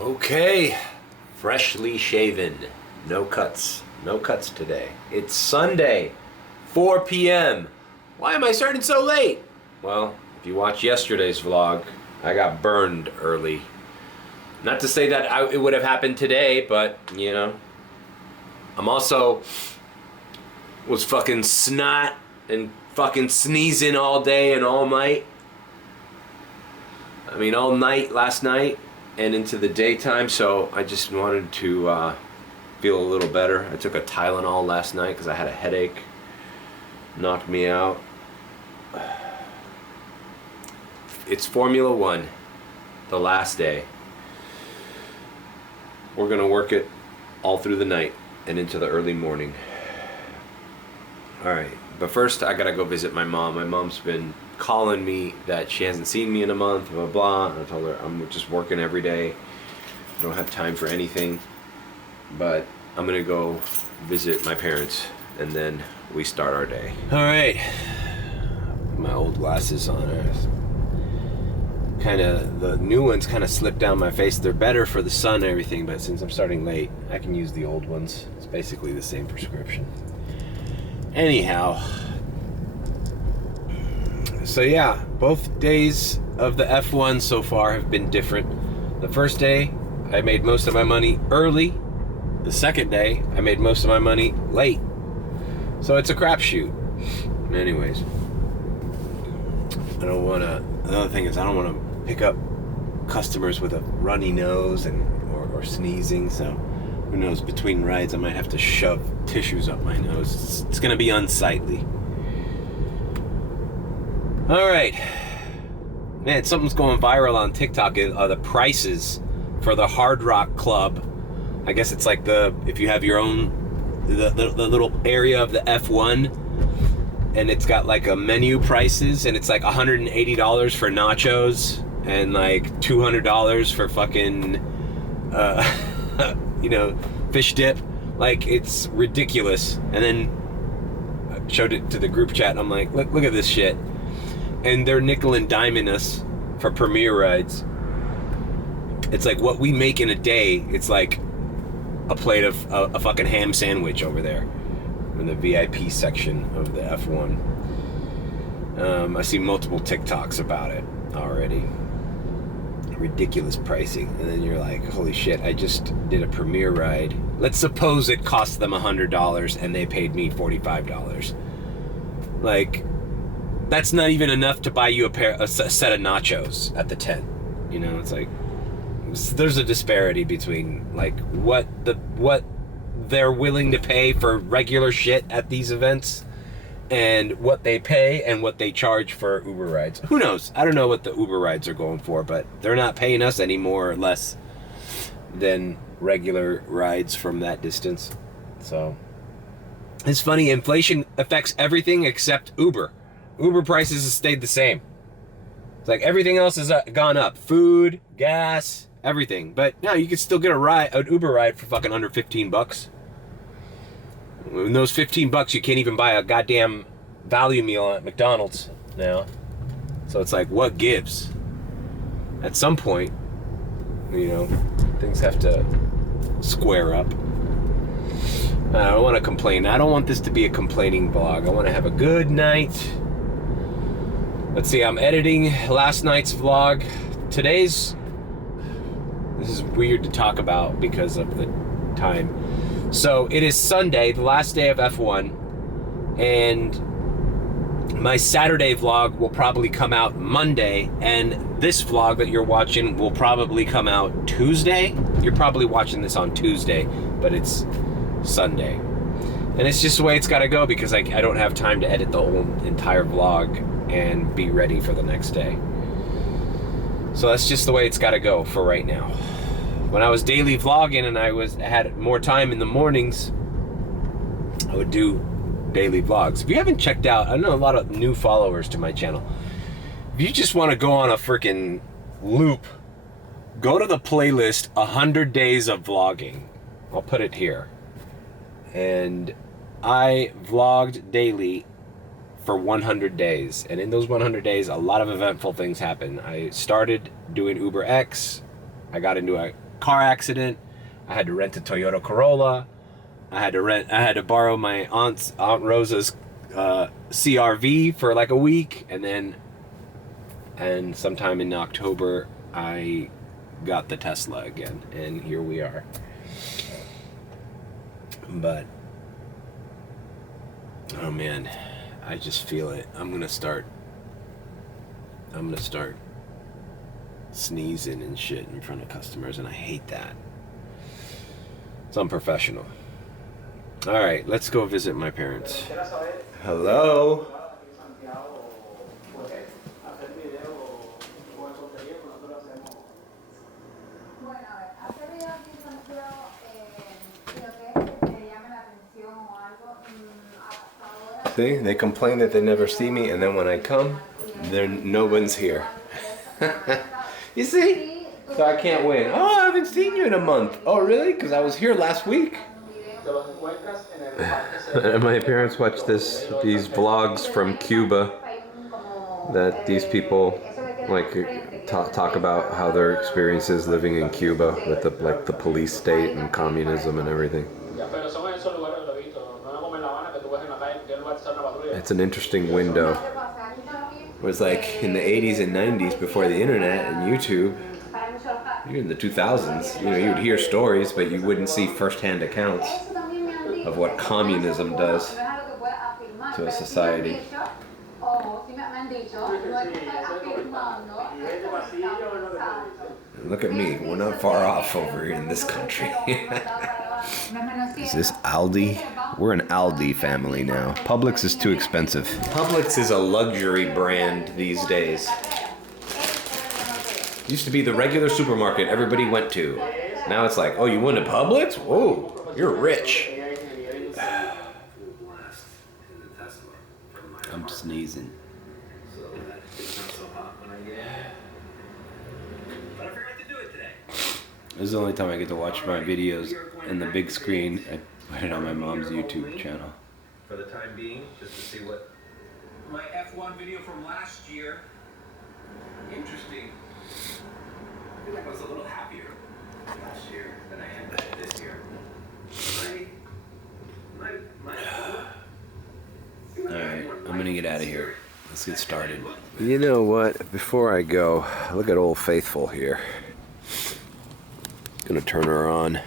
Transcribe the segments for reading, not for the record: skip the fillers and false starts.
Okay, freshly shaven, no cuts today. It's Sunday, 4 p.m. Why am I starting so late? Well, if you watched yesterday's vlog, I got burned early. Not to say that it would have happened today, but, you know. I'm also was fucking snot and fucking sneezing all day and all night. I mean, all night last night and into the daytime, so I just wanted to feel a little better. I took a Tylenol last night because I had a headache. Knocked me out. It's Formula One, the last day. We're gonna work it all through the night and into the early morning. Alright, but first I gotta go visit my mom. My mom's been calling me that she hasn't seen me in a month, blah blah. I told her I'm just working every day. I don't have time for anything. But I'm gonna go visit my parents and then we start our day. Alright. My old glasses on. The new ones kind of slip down my face. They're better for the sun and everything, but since I'm starting late, I can use the old ones. It's basically the same prescription. Anyhow, so yeah, both days of the F1 so far have been different. The first day, I made most of my money early. The second day, I made most of my money late. So it's a crapshoot. Anyways, another thing is I don't want to pick up customers with a runny nose or sneezing, so who knows, between rides I might have to shove tissues up my nose. It's gonna be unsightly. Alright. Man, something's going viral on TikTok. The prices for the Hard Rock Club. I guess it's like if you have your own, the little area of the F1, and it's got like a menu prices, and it's like $180 for nachos, and like $200 for fucking, fish dip. Like, it's ridiculous. And then I showed it to the group chat, and I'm like, look at this shit. And they're nickel and diming us for premier rides. It's like what we make in a day, it's like a plate of a fucking ham sandwich over there in the VIP section of the F1. I see multiple TikToks about it already. Ridiculous pricing. And then you're like, holy shit, I just did a premier ride. Let's suppose it cost them $100 and they paid me $45. Like, that's not even enough to buy you a set of nachos at the tent. You know, it's like, there's a disparity between like what they're willing to pay for regular shit at these events and what they pay and what they charge for Uber rides. Who knows? I don't know what the Uber rides are going for, but they're not paying us any more or less than regular rides from that distance. So it's funny, inflation affects everything except Uber. Uber prices have stayed the same. It's like everything else has gone up. Food, gas, everything. But no, you can still get an Uber ride for fucking under 15 bucks. In those 15 bucks, you can't even buy a goddamn value meal at McDonald's now. So it's like, what gives? At some point, you know, things have to square up. I don't want to complain. I don't want this to be a complaining vlog. I want to have a good night. Let's see, I'm editing last night's vlog. This is weird to talk about because of the time. So it is Sunday, the last day of F1, and my Saturday vlog will probably come out Monday, and this vlog that you're watching will probably come out Tuesday. You're probably watching this on Tuesday, but it's Sunday. And it's just the way it's gotta go because I don't have time to edit the whole entire vlog and be ready for the next day. So that's just the way it's gotta go for right now. When I was daily vlogging and I had more time in the mornings, I would do daily vlogs. If you haven't checked out, I know a lot of new followers to my channel. If you just want to go on a freaking loop, go to the playlist 100 Days of Vlogging. I'll put it here. And I vlogged daily for 100 days. And in those 100 days, a lot of eventful things happened. I started doing Uber X. I got into a car accident. I had to rent a Toyota Corolla. I had to borrow my Aunt Rosa's CRV for like a week, and sometime in October I got the Tesla again, and here we are. But oh man, I just feel it. I'm gonna start sneezing and shit in front of customers, and I hate that. It's unprofessional. All right, let's go visit my parents. Hello. See, they complain that they never see me, and then when I come, no one's here. You see? So I can't win. Oh, I haven't seen you in a month. Oh, really? Because I was here last week. My parents watch these vlogs from Cuba that these people like talk about how their experiences living in Cuba with the police state and communism and everything. It's an interesting window. It was like in the 80s and 90s before the internet and YouTube. Even in the 2000s, you would hear stories, but you wouldn't see first-hand accounts of what communism does to a society. Look at me, we're not far off over here in this country. Is this Aldi? We're an Aldi family now. Publix is too expensive. Publix is a luxury brand these days. It used to be the regular supermarket everybody went to. Now it's like, oh, you went to Publix? Whoa, you're rich. I'm sneezing. This is the only time I get to watch my videos in the big screen. I put it on my mom's YouTube channel. For the time being, just to see what my F1 video from last year. Interesting. I feel like I was a little happier last year than I am this year. Alright, I'm gonna get out of here. Let's get started. You know what? Before I go, look at Old Faithful here. Gonna turn her on.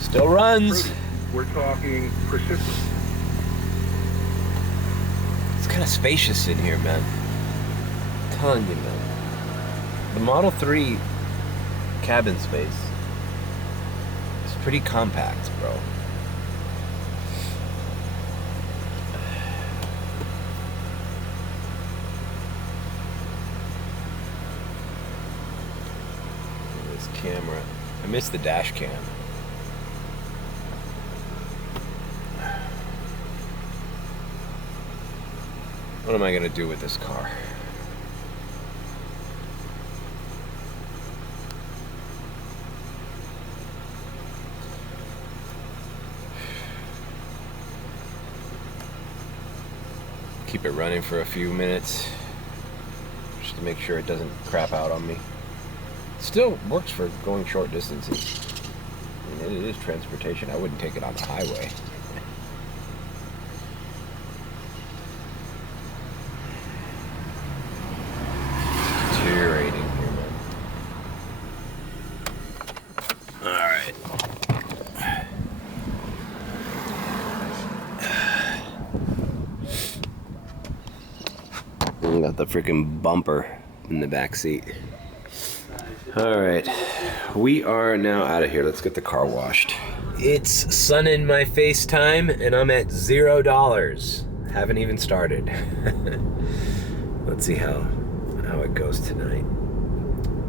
Still runs. We're talking persistent. It's kind of spacious in here, man. I'm telling you, man. The Model 3 cabin space is pretty compact, bro. Camera. I missed the dash cam. What am I gonna do with this car? Keep it running for a few minutes just to make sure it doesn't crap out on me. Still works for going short distances. I mean, it is transportation. I wouldn't take it on the highway. Deteriorating here, man. Alright. Got the freaking bumper in the back seat. Alright, we are now out of here. Let's get the car washed. It's sun in my face time, and I'm at $0. Haven't even started. Let's see how it goes tonight.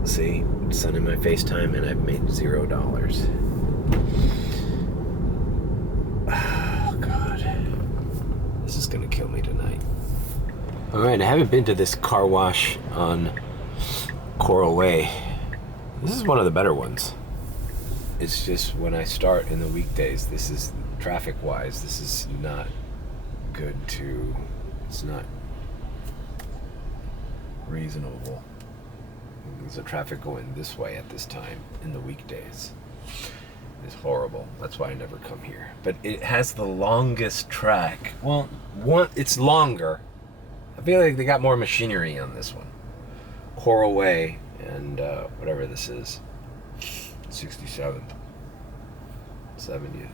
See, sun in my face time, and I've made $0. Oh, God. This is gonna kill me tonight. Alright, I haven't been to this car wash on Coral Way. This is one of the better ones. It's just when I start in the weekdays, this is traffic-wise, this is not good to, it's not reasonable. There's the traffic going this way at this time in the weekdays. It's horrible. That's why I never come here. But it has the longest track. Well, it's longer. I feel like they got more machinery on this one. Coral Way and whatever this is. 67th. 70th.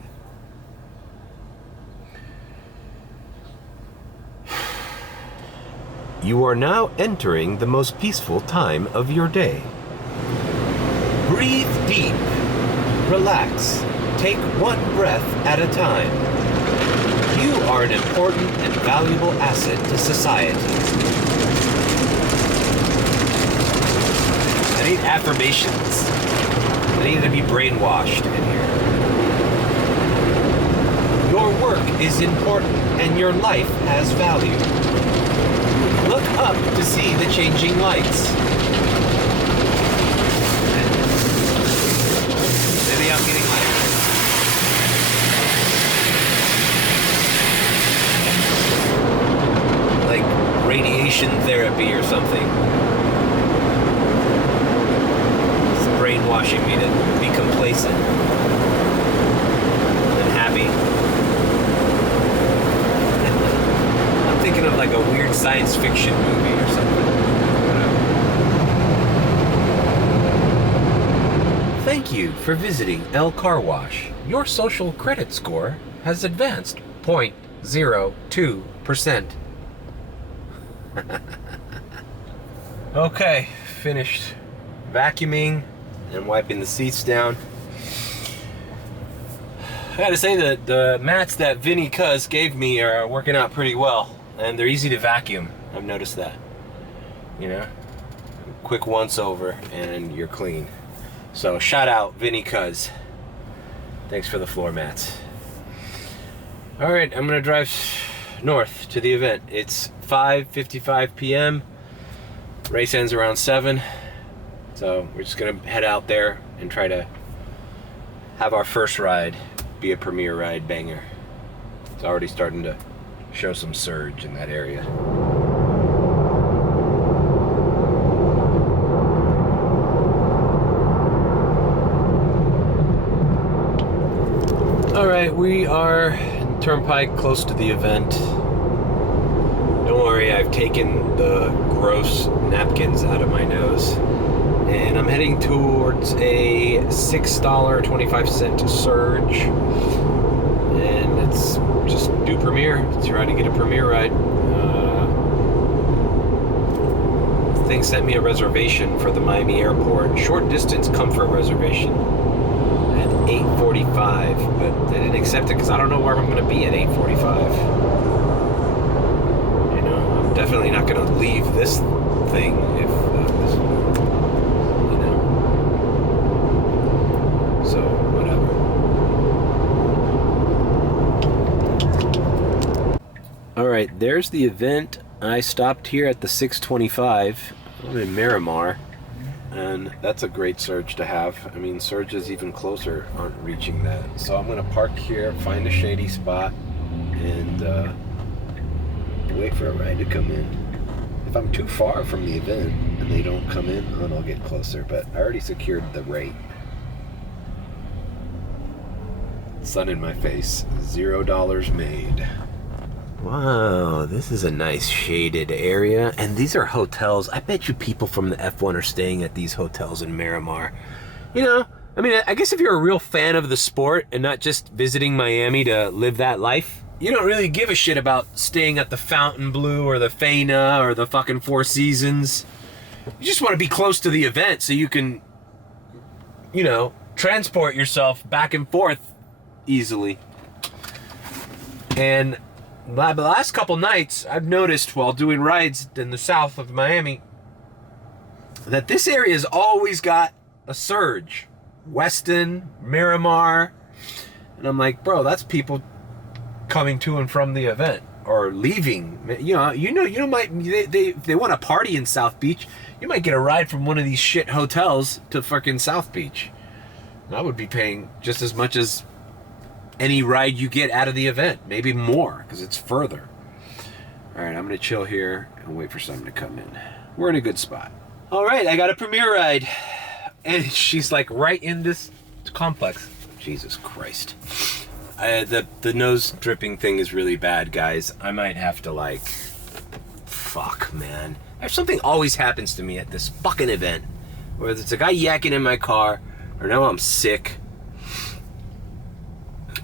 You are now entering the most peaceful time of your day. Breathe deep. Relax. Take one breath at a time. You are an important and valuable asset to society. I need affirmations. I need to be brainwashed in here. Your work is important and your life has value. Look up to see the changing lights. Maybe I'm getting like radiation therapy or something. It's brainwashing me to be complacent and happy. I'm thinking of like a weird science fiction movie or something. Thank you for visiting El Carwash. Your social credit score has advanced 0.02%. Okay, finished vacuuming and wiping the seats down. I gotta say that the mats that Vinny Cuz gave me are working out pretty well, and they're easy to vacuum. I've noticed that. You know, quick once over and you're clean. So shout out Vinny Cuz. Thanks for the floor mats. All right, I'm gonna drive north to the event. It's 5:55 p.m. Race ends around 7. So we're just gonna head out there and try to have our first ride be a premier ride banger. It's already starting to show some surge in that area. All right, we are in Turnpike, close to the event. Don't worry, I've taken the gross napkins out of my nose. And I'm heading towards a $6.25 surge. And it's just do Premier. Try to get a Premier ride. Thing sent me a reservation for the Miami airport. Short distance comfort reservation at 8:45. But they didn't accept it because I don't know where I'm going to be at 8:45. You know, I'm definitely not going to leave this thing if this... So, whatever. Alright, there's the event. I stopped here at the 625. I'm in Miramar. And that's a great surge to have. I mean, surges even closer aren't reaching that. So I'm going to park here, find a shady spot, and wait for a ride to come in. If I'm too far from the event and they don't come in, then I'll get closer. But I already secured the rate. Sun in my face. $0 made. Wow, this is a nice shaded area. And these are hotels. I bet you people from the F1 are staying at these hotels in Miramar. You know, I mean, I guess if you're a real fan of the sport and not just visiting Miami to live that life, you don't really give a shit about staying at the Fontainebleau or the Faina or the fucking Four Seasons. You just want to be close to the event so you can, you know, transport yourself back and forth easily. And the last couple nights, I've noticed while doing rides in the south of Miami that this area has always got a surge. Weston, Miramar, and I'm like, bro, that's people coming to and from the event or leaving. You might they want to party in South Beach. You might get a ride from one of these shit hotels to fucking South Beach. And I would be paying just as much as any ride you get out of the event, maybe more, because it's further. All right, I'm gonna chill here and wait for something to come in. We're in a good spot. All right, I got a premiere ride. And she's like right in this complex. Jesus Christ. The nose dripping thing is really bad, guys. I might have to like... Fuck, man. If something always happens to me at this fucking event, whether it's a guy yakking in my car, or now I'm sick,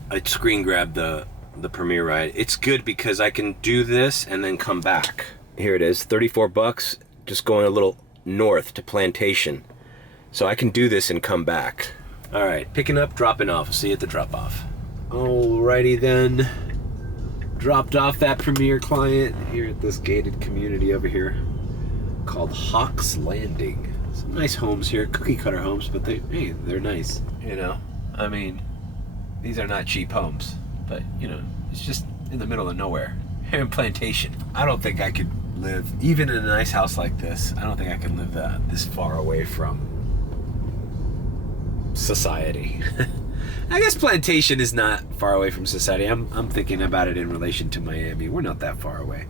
I'd screen grab the premiere ride. It's good because I can do this and then come back. Here it is, 34 bucks, just going a little north to Plantation. So I can do this and come back. All right, picking up, dropping off. I'll see you at the drop off. Alrighty then. Dropped off that premiere client here at this gated community over here called Hawks Landing. Some nice homes here, cookie cutter homes, but they're nice. You know, I mean, these are not cheap homes, but you know, it's just in the middle of nowhere. Here in Plantation. I don't think I could live, even in a nice house like this, I don't think I could live this far away from society. I guess Plantation is not far away from society. I'm thinking about it in relation to Miami. We're not that far away.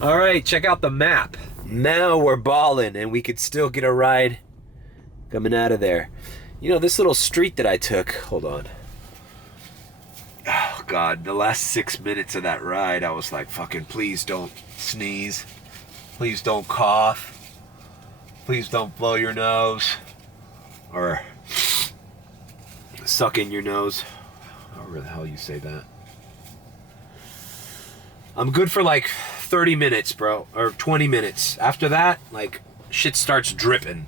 All right, check out the map. Now we're balling, and we could still get a ride coming out of there. You know, this little street that I took, hold on. Oh God, the last 6 minutes of that ride, I was like, fucking please don't sneeze. Please don't cough. Please don't blow your nose. Or suck in your nose. However the hell you say that. I'm good for like 30 minutes, bro. Or 20 minutes. After that, like, shit starts dripping.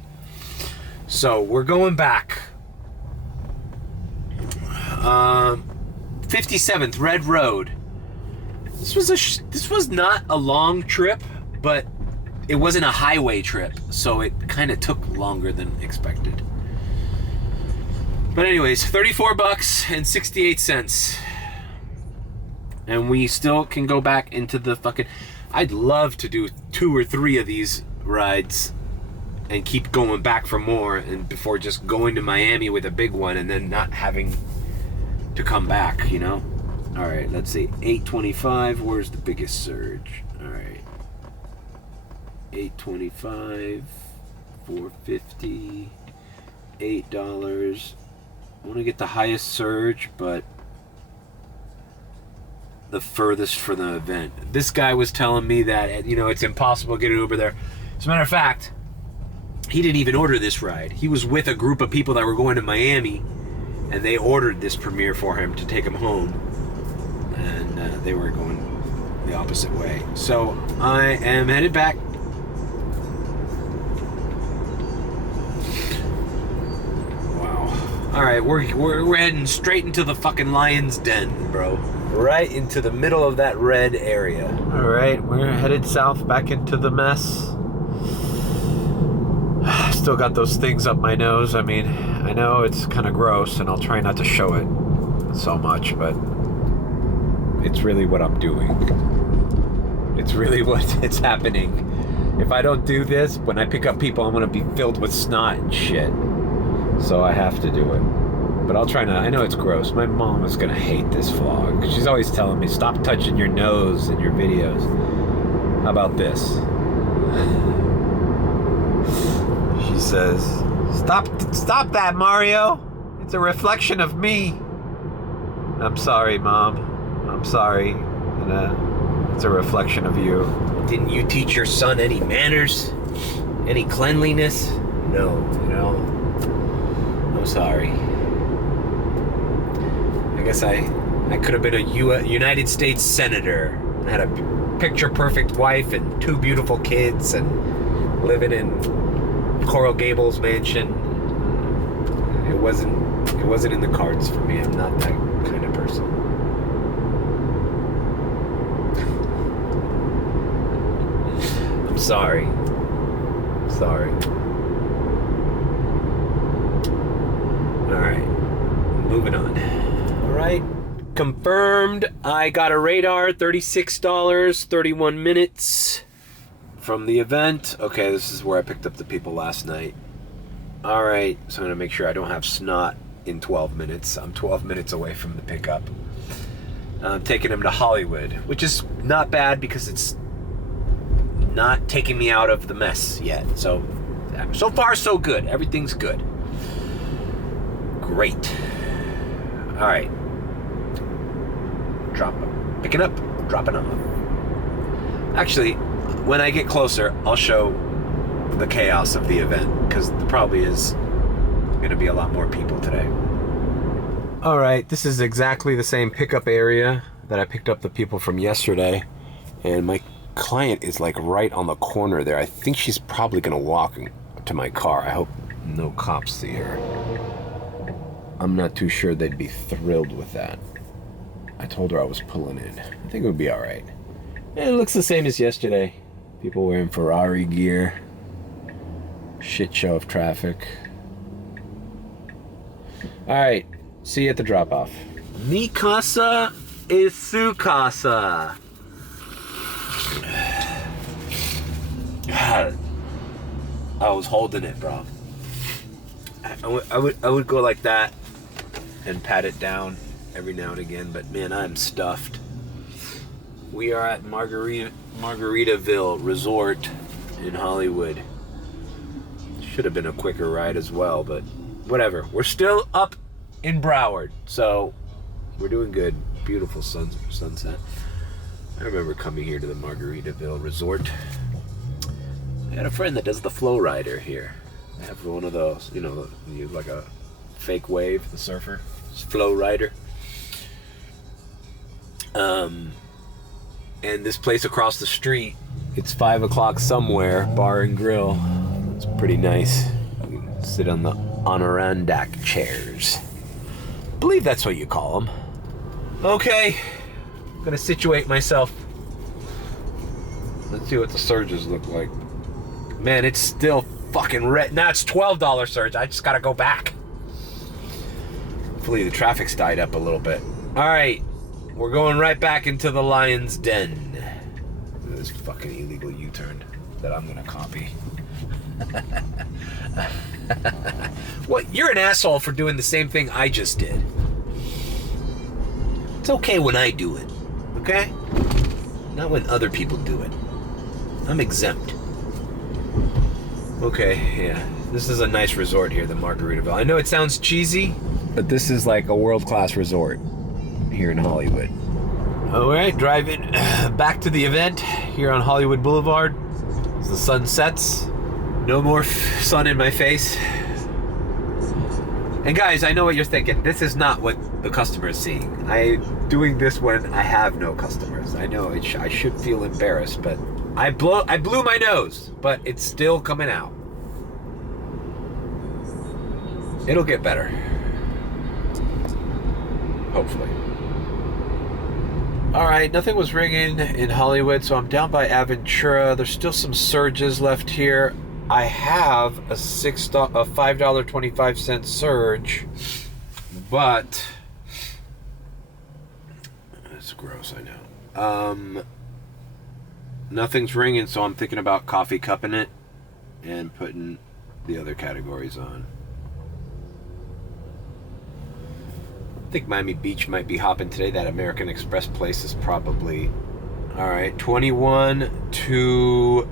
So, we're going back. 57th Red Road. This was not a long trip, but it wasn't a highway trip, so it kind of took longer than expected. But anyways, 34 bucks and 68 cents. And we still can go back into the fucking... I'd love to do 2 or 3 of these rides and keep going back for more, and before just going to Miami with a big one and then not having to come back, you know? All right, let's see. 825, where's the biggest surge? All right. 825, 450, $8. I want to get the highest surge, but the furthest for the event. This guy was telling me that, you know, it's impossible to get an Uber there. As a matter of fact, he didn't even order this ride. He was with a group of people that were going to Miami, and they ordered this premiere for him to take him home. And they were going the opposite way. So I am headed back. All right, we're heading straight into the fucking lion's den, bro. Right into the middle of that red area. All right, we're headed south back into the mess. Still got those things up my nose. I mean, I know it's kind of gross, and I'll try not to show it so much, but it's really what I'm doing. It's really it's happening. If I don't do this, when I pick up people, I'm gonna be filled with snot and shit. So I have to do it. But I'll try not. I know it's gross. My mom is gonna hate this vlog. She's always telling me, stop touching your nose in your videos. How about this? She says, stop that, Mario. It's a reflection of me. I'm sorry, Mom. I'm sorry. And, it's a reflection of you. Didn't you teach your son any manners? Any cleanliness? No, you know. I'm sorry. I guess I could have been a United States Senator. I had a picture-perfect wife and 2 beautiful kids and living in Coral Gables mansion. It wasn't in the cards for me. I'm not that kind of person. I'm sorry. Sorry. Alright, moving on. Alright, confirmed. I got a radar, $36, 31 minutes from the event. Okay, this is where I picked up the people last night. Alright, so I'm going to make sure I don't have snot in 12 minutes. I'm 12 minutes away from the pickup. I'm taking him to Hollywood, which is not bad because it's not taking me out of the mess yet. So So far, so good. Everything's good. Great. All right. Picking up, dropping off. Actually, when I get closer, I'll show the chaos of the event, because there probably is going to be a lot more people today. All right, this is exactly the same pickup area that I picked up the people from yesterday, and my client is like right on the corner there. I think she's probably going to walk to my car. I hope no cops see her. I'm not too sure they'd be thrilled with that. I told her I was pulling in. I think it would be all right. And it looks the same as yesterday. People wearing Ferrari gear. Shit show of traffic. All right, see you at the drop-off. Mi casa es su casa. God, I was holding it, bro. I would go like that and pat it down every now and again, but man, I'm stuffed. We are at Margaritaville Resort in Hollywood. Should have been a quicker ride as well, but whatever. We're still up in Broward, so we're doing good. Beautiful sunset. I remember coming here to the Margaritaville Resort. I had a friend that does the flow rider here. I have one of those, you know, like a fake wave, the surfer, flow rider. And this place across the street, it's 5 o'clock somewhere, bar and grill. It's pretty nice. You can sit on the Adirondack chairs. I believe that's what you call them. Okay, I'm gonna situate myself. Let's see what the surges look like. Man, it's still fucking red. Now it's $12 surge. I just gotta go back. Hopefully the traffic's died up a little bit. All right, we're going right back into the lion's den. Look at this fucking illegal U-turn that I'm gonna copy. What? You're an asshole for doing the same thing I just did. It's okay when I do it, okay? Not when other people do it. I'm exempt. Okay, yeah. This is a nice resort here, the Margaritaville. I know it sounds cheesy, but this is like a world-class resort here in Hollywood. All right, driving back to the event here on Hollywood Boulevard. As the sun sets, no more sun in my face. And guys, I know what you're thinking. This is not what the customer is seeing. I'm doing this when I have no customers. I know I should feel embarrassed, but I blew my nose, but it's still coming out. It'll get better. Hopefully. All right, nothing was ringing in Hollywood, so I'm down by Aventura. There's still some surges left here. I have a $5.25 surge, but it's gross, I know. Nothing's ringing, so I'm thinking about coffee cupping it and putting the other categories on. I think Miami Beach might be hopping today. That American Express place is probably... All right, 21 to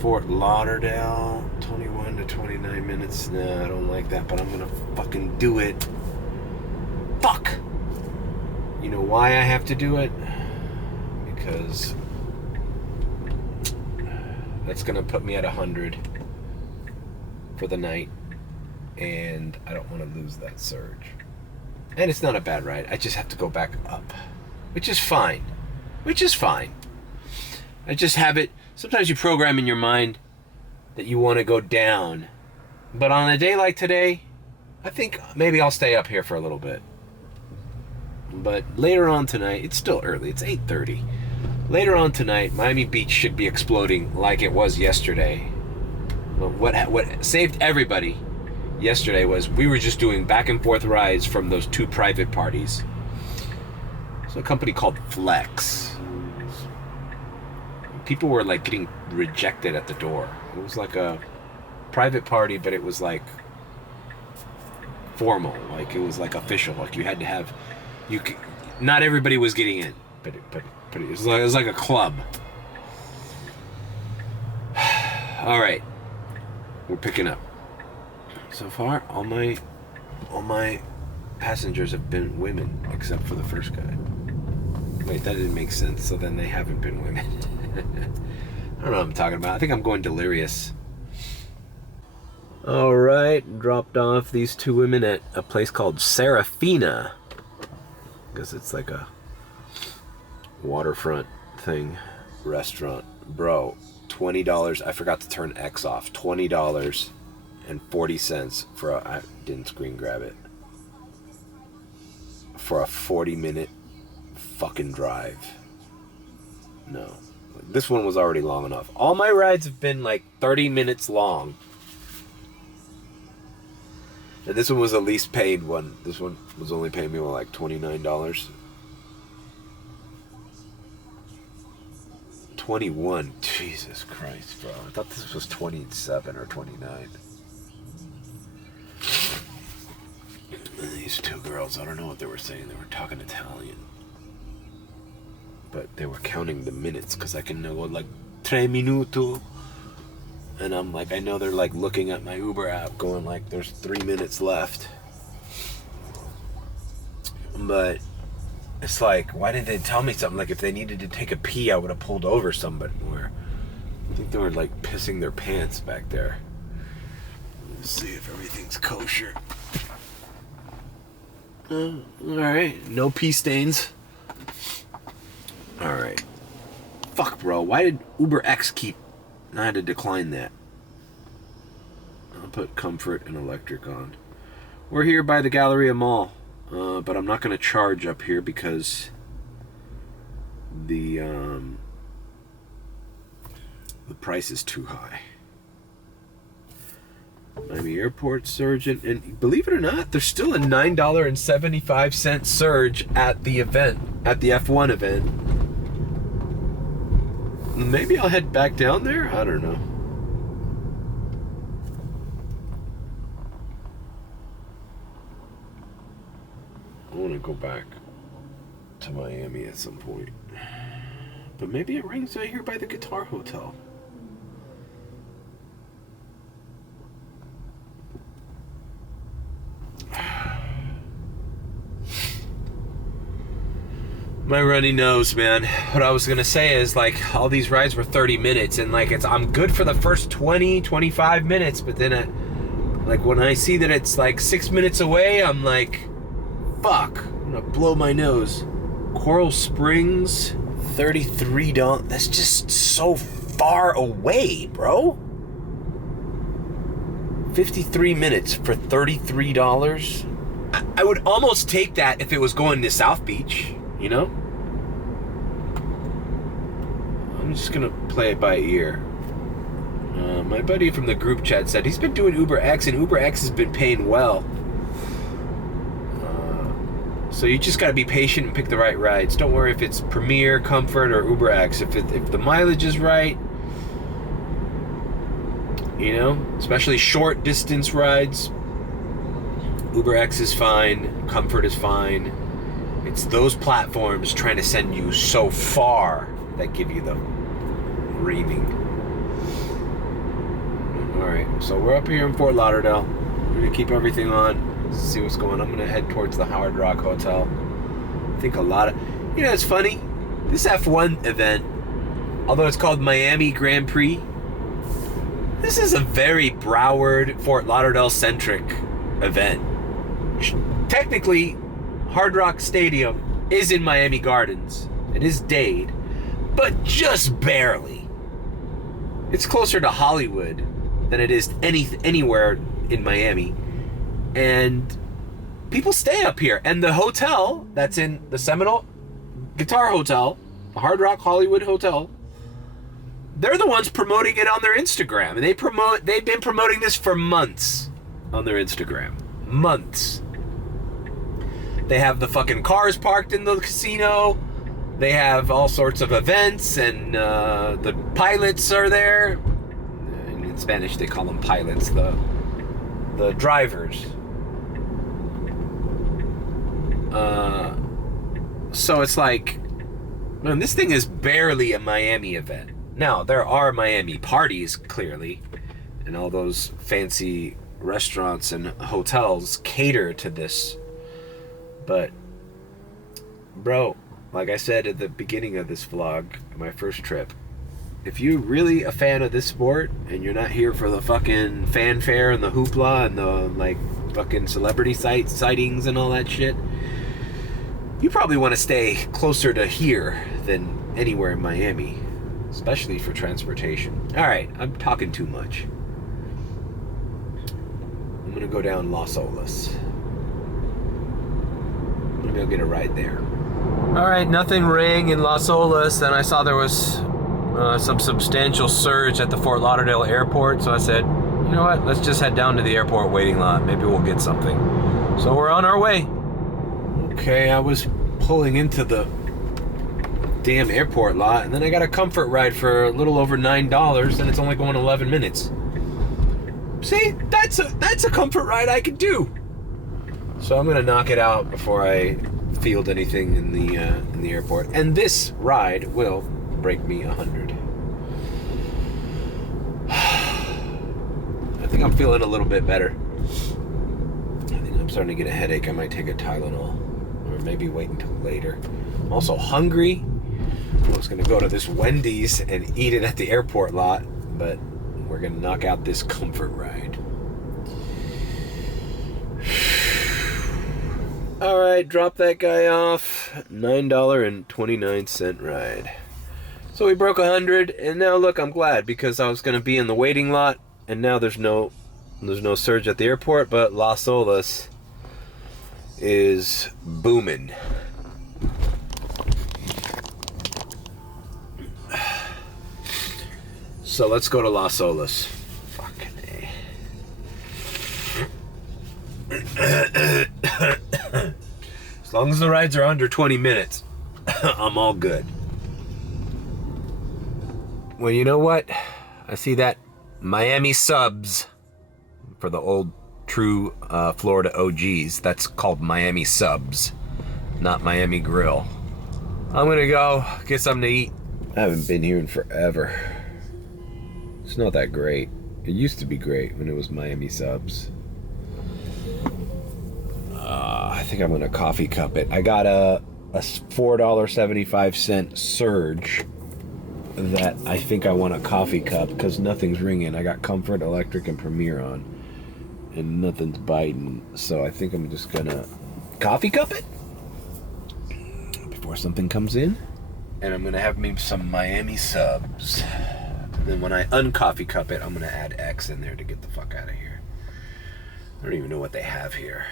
Fort Lauderdale, 21 to 29 minutes. Nah, I don't like that, but I'm gonna fucking do it. Fuck! You know why I have to do it? Because that's gonna put me at 100 for the night, and I don't want to lose that surge. And it's not a bad ride. I just have to go back up, which is fine. I just have it. Sometimes you program in your mind that you want to go down, but on a day like today, I think maybe I'll stay up here for a little bit. But later on tonight, it's still early. It's 8:30. Later on tonight, Miami Beach should be exploding like it was yesterday. But what saved everybody yesterday was we were just doing back and forth rides from those 2 private parties. It's a company called Flex. People were like getting rejected at the door. It was like a private party, but it was like formal, like it was like official. Like you had to have, not everybody was getting in, but it was like a club. All right, we're picking up. So far, all my passengers have been women, except for the first guy. Wait, that didn't make sense. So then they haven't been women. I don't know what I'm talking about. I think I'm going delirious. All right, dropped off these two women at a place called Serafina. I guess it's like a waterfront thing, restaurant. Bro, $20. I forgot to turn X off. $20.40 for a, I didn't screen grab it, for a 40-minute fucking drive. No, this one was already long enough. All my rides have been like 30 minutes long, and this one was the least paid one. This one was only paying me like $29. 21. Jesus Christ, bro. I thought this was 27 or 29. And these two girls, I don't know what they were saying. They were talking Italian. But they were counting the minutes, because I can know like 3 minuto. And I'm like, I know they're like looking at my Uber app going like, there's 3 minutes left. But it's like, why didn't they tell me something? Like, if they needed to take a pee, I would have pulled over somebody. Where I think they were like pissing their pants back there. Let's see if everything's kosher. Alright, no pee stains. Alright. Fuck, bro. Why did Uber X keep... I had to decline that. I'll put comfort and electric on. We're here by the Galleria Mall. But I'm not going to charge up here because the price is too high. Miami Airport surge, and believe it or not, there's still a $9.75 surge at the event, at the F1 event. Maybe I'll head back down there? I don't know. I want to go back to Miami at some point. But maybe it rings right here by the Guitar Hotel. My runny nose, man. What I was gonna say is, like, all these rides were 30 minutes, and like, I'm good for the first 20, 25 minutes, but then like, when I see that it's like 6 minutes away, I'm like, fuck, I'm gonna blow my nose. Coral Springs, $33. That's just so far away, bro. 53 minutes for $33. I would almost take that if it was going to South Beach, you know? I'm just gonna play it by ear. My buddy from the group chat said he's been doing Uber X, and Uber X has been paying well. So you just gotta be patient and pick the right rides. Don't worry if it's Premier, Comfort, or Uber X. If the mileage is right, you know, especially short distance rides, Uber X is fine, Comfort is fine. It's those platforms trying to send you so far that give you the reaming. Alright, so we're up here in Fort Lauderdale. We're gonna keep everything on, see what's going on. I'm gonna head towards the Hard Rock Hotel. I think a lot of... You know, it's funny. This F1 event, although it's called Miami Grand Prix, this is a very Broward, Fort Lauderdale-centric event. Technically, Hard Rock Stadium is in Miami Gardens. It is Dade, but just barely. It's closer to Hollywood than it is anywhere in Miami. And people stay up here. And the hotel that's in the Seminole Guitar Hotel, the Hard Rock Hollywood Hotel, they're the ones promoting it on their Instagram. And they've been promoting this for months on their Instagram. Months. They have the fucking cars parked in the casino. They have all sorts of events, and the pilots are there. In Spanish, they call them pilots, the drivers. So it's like, man, this thing is barely a Miami event. Now, there are Miami parties, clearly. and all those fancy restaurants and hotels cater to this. But, bro, like I said at the beginning of this vlog, my first trip, if you're really a fan of this sport and you're not here for the fucking fanfare and the hoopla and the like fucking celebrity sightings and all that shit, you probably want to stay closer to here than anywhere in Miami, especially for transportation. Alright, I'm talking too much. I'm gonna go down Las Olas. Maybe I'll get a ride there. Alright, nothing rang in Las Olas, and I saw there was some substantial surge at the Fort Lauderdale airport, so I said, you know what, let's just head down to the airport waiting lot. Maybe we'll get something. So we're on our way. Okay, I was pulling into the damn airport lot, and then I got a comfort ride for a little over $9, and it's only going 11 minutes. See, that's a comfort ride I could do. So I'm gonna knock it out before I field anything in the airport, and this ride will break me 100. I think I'm feeling a little bit better. I think I'm starting to get a headache. I might take a Tylenol, or maybe wait until later. I'm also hungry. I was gonna go to this Wendy's and eat it at the airport lot, but we're gonna knock out this comfort ride. Alright, drop that guy off. $9.29 ride. So we broke 100, and now look, I'm glad, because I was gonna be in the waiting lot, and now there's no surge at the airport, but Las Olas is booming. So let's go to Las Olas. Fucking A. As long as the rides are under 20 minutes, I'm all good. Well, you know what? I see that Miami subs for the old true Florida OGs. That's called Miami subs, not Miami Grill. I'm gonna go get something to eat. I haven't been here in forever. It's not that great. It used to be great when it was Miami subs. I think I'm gonna coffee cup it. I got a $4.75 surge that I think I want a coffee cup because nothing's ringing. I got Comfort, Electric, and Premier on, and nothing's biting. So I think I'm just gonna coffee cup it before something comes in, and I'm gonna have me some Miami subs. And then when I uncoffee cup it, I'm gonna add X in there to get the fuck out of here. I don't even know what they have here.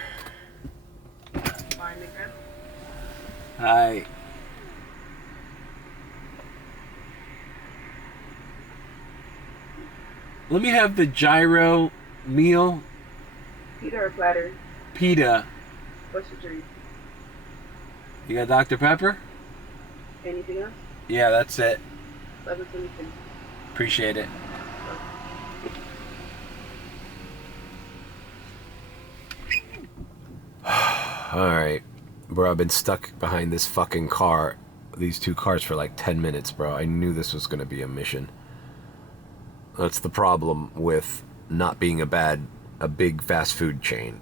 Hi. Let me have the gyro meal. Pita or platter? Pita. What's your drink? You got Dr. Pepper? Anything else? Yeah, that's it. 11:22. Appreciate it. Alright. Bro, I've been stuck behind this fucking car, these two cars for like 10 minutes, bro. I knew this was gonna be a mission. That's the problem with not being a big fast food chain.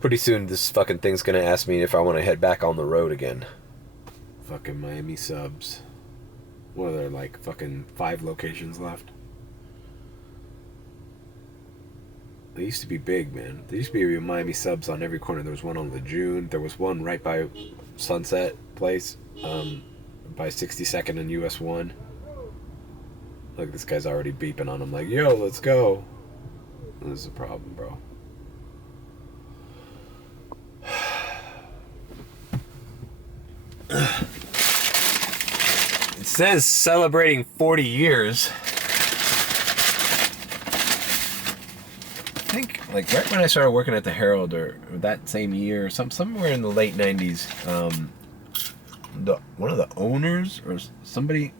Pretty soon this fucking thing's gonna ask me if I want to head back on the road again. Fucking Miami subs. What are there, like fucking 5 locations left? They used to be big, man. There used to be Miami subs on every corner. There was one on Lejeune. There was one right by Sunset Place, by 62nd and US 1. Look, this guy's already beeping on him like, yo, let's go. This is a problem, bro. It says celebrating 40 years. I think, like, right when I started working at the Herald, or that same year, somewhere in the late 90s, one of the owners or somebody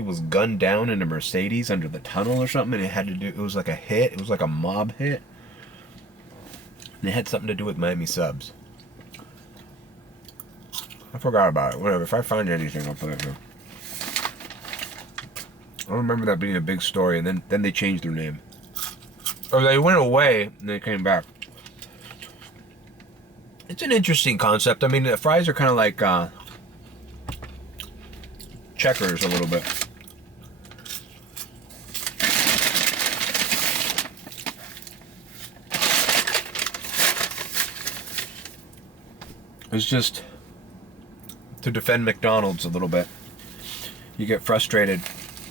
was gunned down in a Mercedes under the tunnel or something, and it was like a hit. It was like a mob hit. And it had something to do with Miami subs. I forgot about it. Whatever. If I find anything, I'll put it here. I remember that being a big story, and then they changed their name. Or they went away, and they came back. It's an interesting concept. I mean, the fries are kind of like Checkers a little bit. It's just to defend McDonald's a little bit. You get frustrated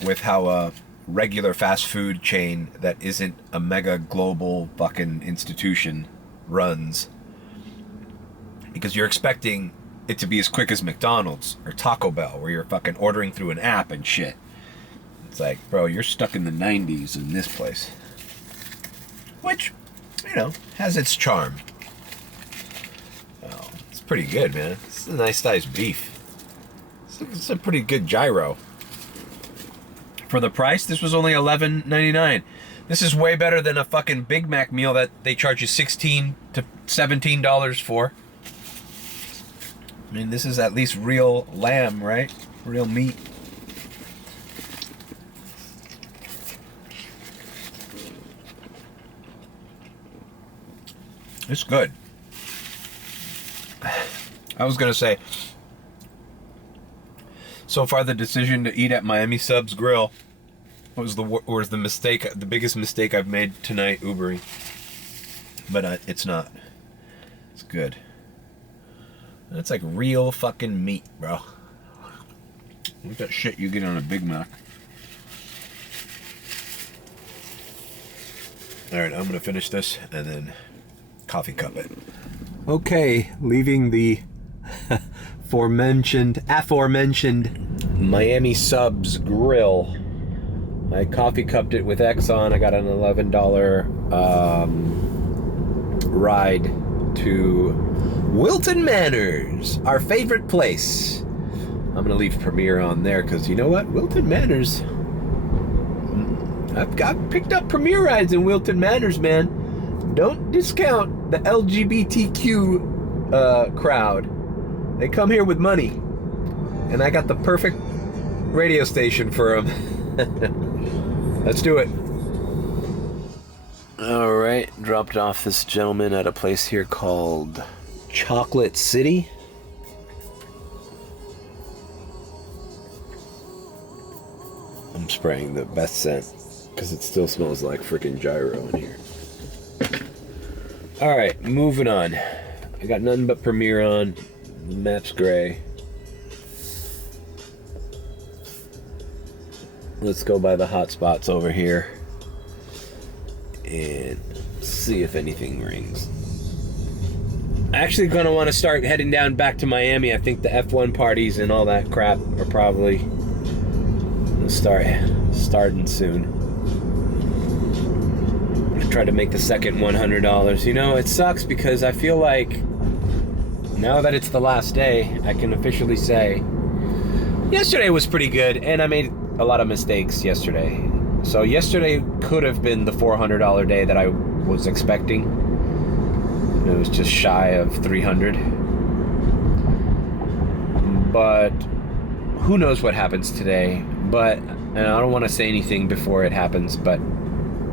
with how a regular fast food chain that isn't a mega global fucking institution runs. Because you're expecting it to be as quick as McDonald's or Taco Bell, where you're fucking ordering through an app and shit. It's like, bro, you're stuck in the 90s in this place. Which, you know, has its charm. Oh, it's pretty good, man. It's a nice sized beef. It's a pretty good gyro. For the price, this was only $11.99. This is way better than a fucking Big Mac meal that they charge you $16 to $17 for. I mean, this is at least real lamb, right? Real meat. It's good. I was gonna say, so far the decision to eat at Miami Subs Grill was the biggest mistake I've made tonight Ubering. But it's not. It's good. That's like real fucking meat, bro. Look at that shit you get on a Big Mac. Alright, I'm gonna finish this and then coffee cup it. Okay, leaving the aforementioned Miami Subs Grill. I coffee cupped it with Exxon. I got an $11 ride to Wilton Manors, our favorite place. I'm gonna leave Premiere on there because you know what? Wilton Manors. I've picked up Premiere rides in Wilton Manors, man. Don't discount the LGBTQ crowd. They come here with money, and I got the perfect radio station for them. Let's do it. All right, dropped off this gentleman at a place here called Chocolate City. I'm spraying the best scent because it still smells like freaking gyro in here. Alright, moving on. I got nothing but Premiere on. The map's gray. Let's go by the hotspots over here and see if anything rings. Actually gonna want to start heading down back to Miami. I think the F1 parties and all that crap are probably gonna starting soon. I'm gonna try to make the second $100. You know, it sucks because I feel like now that it's the last day, I can officially say yesterday was pretty good, and I made a lot of mistakes yesterday. So yesterday could have been the $400 day that I was expecting. It was just shy of 300. But who knows what happens today. But, and I don't want to say anything before it happens, but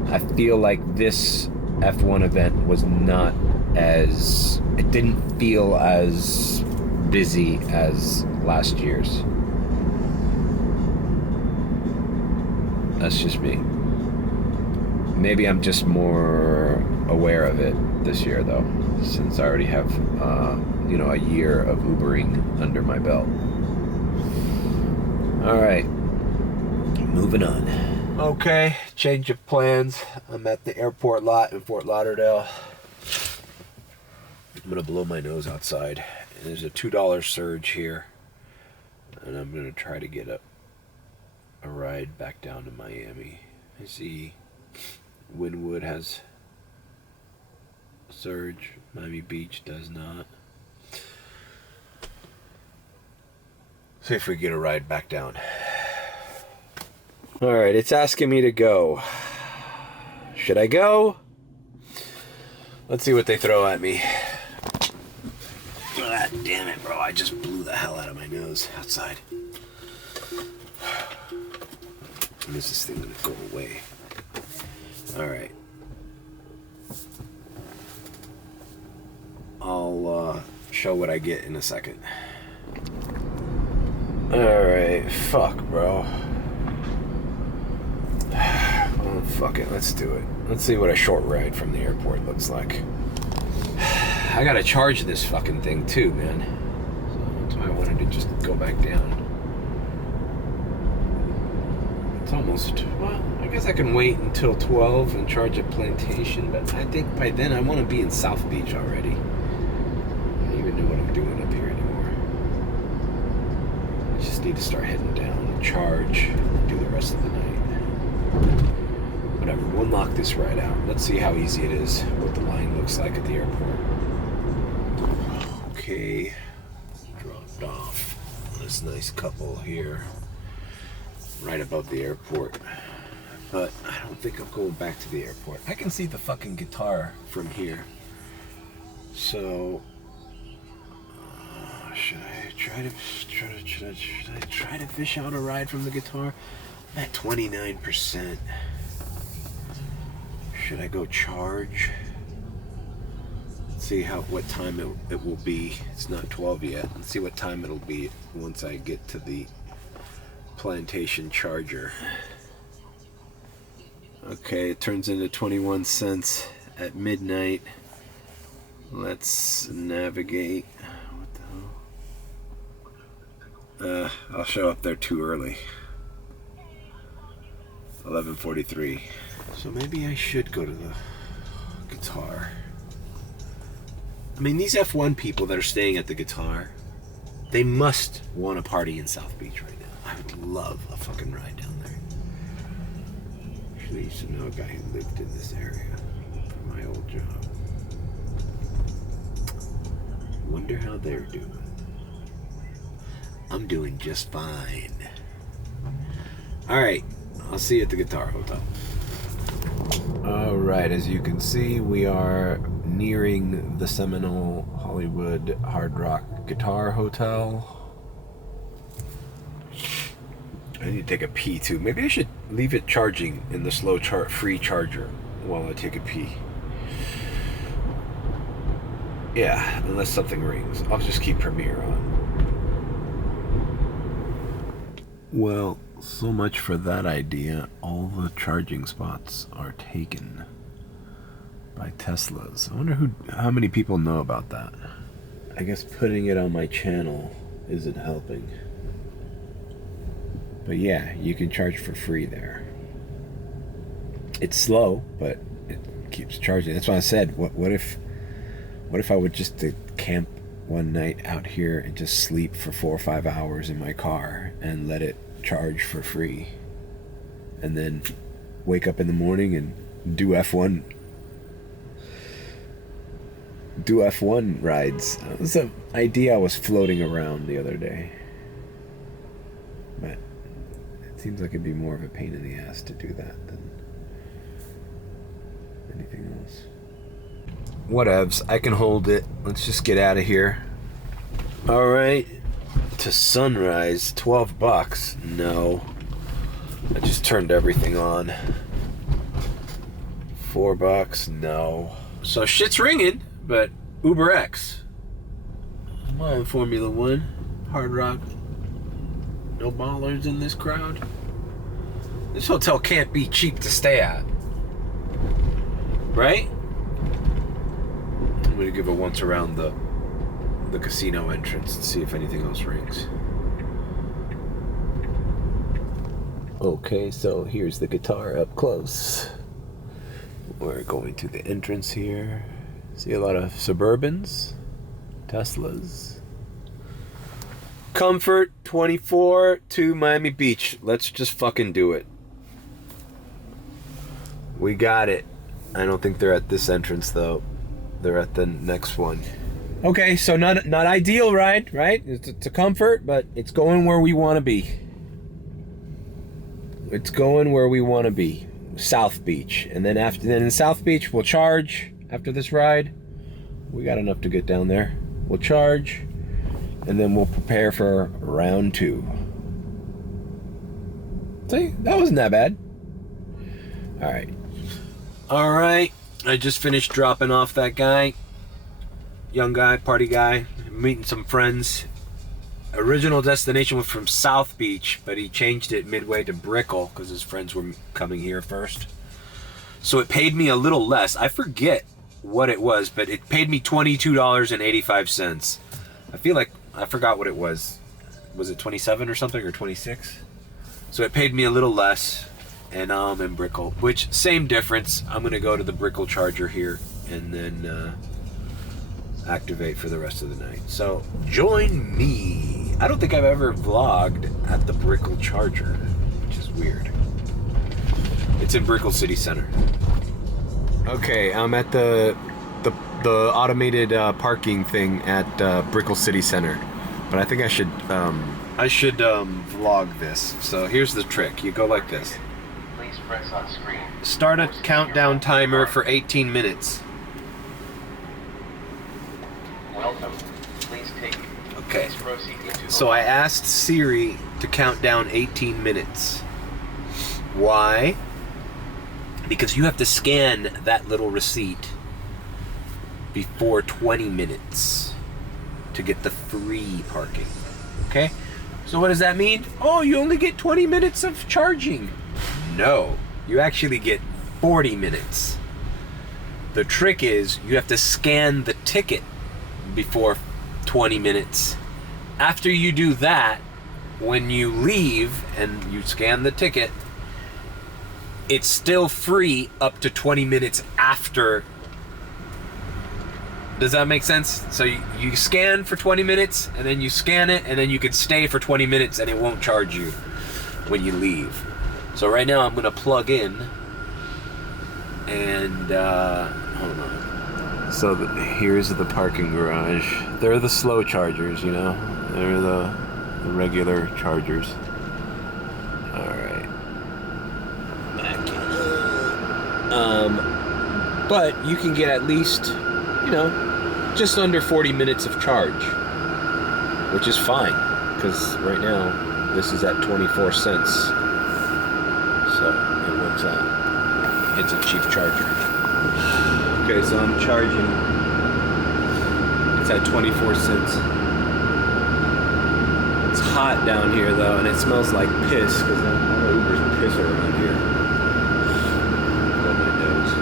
I feel like this F1 event was not as, it didn't feel as busy as last year's. That's just me. Maybe I'm just more aware of it this year, though, since I already have, you know, a year of Ubering under my belt. All right, moving on. Okay, change of plans. I'm at the airport lot in Fort Lauderdale. I'm gonna blow my nose outside. There's a $2 surge here, and I'm gonna try to get a ride back down to Miami. I see Wynwood has surge. Miami Beach does not. See if we get a ride back down. Alright, it's asking me to go. Should I go? Let's see what they throw at me. God damn it, bro. I just blew the hell out of my nose outside. When is this thing gonna go away? Alright. I'll show what I get in a second. Alright, fuck, bro. Oh, fuck it, let's do it. Let's see what a short ride from the airport looks like. I gotta charge this fucking thing too, man. So that's why I wanted to just go back down. It's almost, well, I guess I can wait until 12 and charge at Plantation, but I think by then I want to be in South Beach already. I don't even know what I'm doing up here anymore. I just need to start heading down, charge, and do the rest of the night. Whatever, we'll knock this ride out. Let's see how easy it is, what the line looks like at the airport. Okay, dropped off this nice couple here, right above the airport. But I don't think I'm going back to the airport. I can see the fucking guitar from here. So, should I try to fish out a ride from the guitar? I'm at 29%. Should I go charge? Let's see what time it will be. It's not 12 yet. Let's see what time it'll be once I get to the Plantation charger. Okay, it turns into 21 cents at midnight. Let's navigate. What the hell? I'll show up there too early. 11:43. So maybe I should go to the guitar. I mean, these F1 people that are staying at the guitar, they must want to party in South Beach right now. I would love a fucking ride down there. Actually, I used to know a guy who lived in this area from my old job. Wonder how they're doing. I'm doing just fine. Alright, I'll see you at the Guitar Hotel. Alright, as you can see, we are nearing the Seminole Hollywood Hard Rock Guitar Hotel. I need to take a pee too. Maybe I should leave it charging in the slow free charger while I take a pee. Yeah, unless something rings. I'll just keep Premiere on. Well, so much for that idea. All the charging spots are taken by Teslas. I wonder how many people know about that. I guess putting it on my channel isn't helping. But yeah, you can charge for free there. It's slow, but it keeps charging. That's why I said, what if I would just camp one night out here and just sleep for 4 or 5 hours in my car and let it charge for free, and then wake up in the morning and do F1 rides. That was an idea I was floating around the other day, but it seems like it'd be more of a pain in the ass to do that than anything else. Whatevs, I can hold it. Let's just get out of here. Alright, to Sunrise, $12. No, I just turned everything on. $4. No. So shit's ringing, but Uber X. I'm on Formula One, Hard Rock. No ballers in this crowd. This hotel can't be cheap to stay at, right? I'm gonna give a once around the casino entrance and see if anything else rings. Okay, so here's the guitar up close. We're going to the entrance here. See a lot of Suburbans, Teslas. Comfort 24 to Miami Beach. Let's just fucking do it. We got it. I don't think they're at this entrance though. They're at the next one. Okay, so not ideal ride, right? It's a comfort, but it's going where we want to be. It's going where we want to be. South Beach. And then in South Beach, we'll charge after this ride. We got enough to get down there. We'll charge, and then we'll prepare for round 2. See, that wasn't that bad. All right. I just finished dropping off that guy. Young guy, party guy. Meeting some friends. Original destination was from South Beach, but he changed it midway to Brickell because his friends were coming here first. So it paid me a little less. I forget what it was, but it paid me $22.85. I feel like I forgot what it was. Was it 27 or something, or 26? So it paid me a little less, and now I'm in Brickell, which same difference. I'm gonna go to the Brickell charger here and then activate for the rest of the night. So join me. I don't think I've ever vlogged at the Brickell charger, which is weird. It's in Brickell City Centre. Okay, I'm at the automated parking thing at Brickell City Centre, but I think I should vlog this. So here's the trick. You go like this. Please press on screen. Start a countdown timer for 18 minutes. Welcome. Please take. Okay. Please proceed into the So I asked Siri to count down 18 minutes. Why? Because you have to scan that little receipt before 20 minutes to get the free parking. Okay? So what does that mean? Oh, you only get 20 minutes of charging. No, you actually get 40 minutes. The trick is you have to scan the ticket before 20 minutes. After you do that, when you leave and you scan the ticket, it's still free up to 20 minutes after. Does that make sense? So you scan for 20 minutes, and then you scan it, and then you can stay for 20 minutes, and it won't charge you when you leave. So right now I'm gonna plug in, and hold on. So here's the parking garage. They're the slow chargers, you know. They're the regular chargers. All right. Back in. But you can get at least, you know, just under 40 minutes of charge, which is fine, because right now this is at 24 cents. So it works out. It's a cheap charger. Okay, so I'm charging. It's at 24 cents. It's hot down here though, and it smells like piss because all the Ubers piss around here. Got my nose.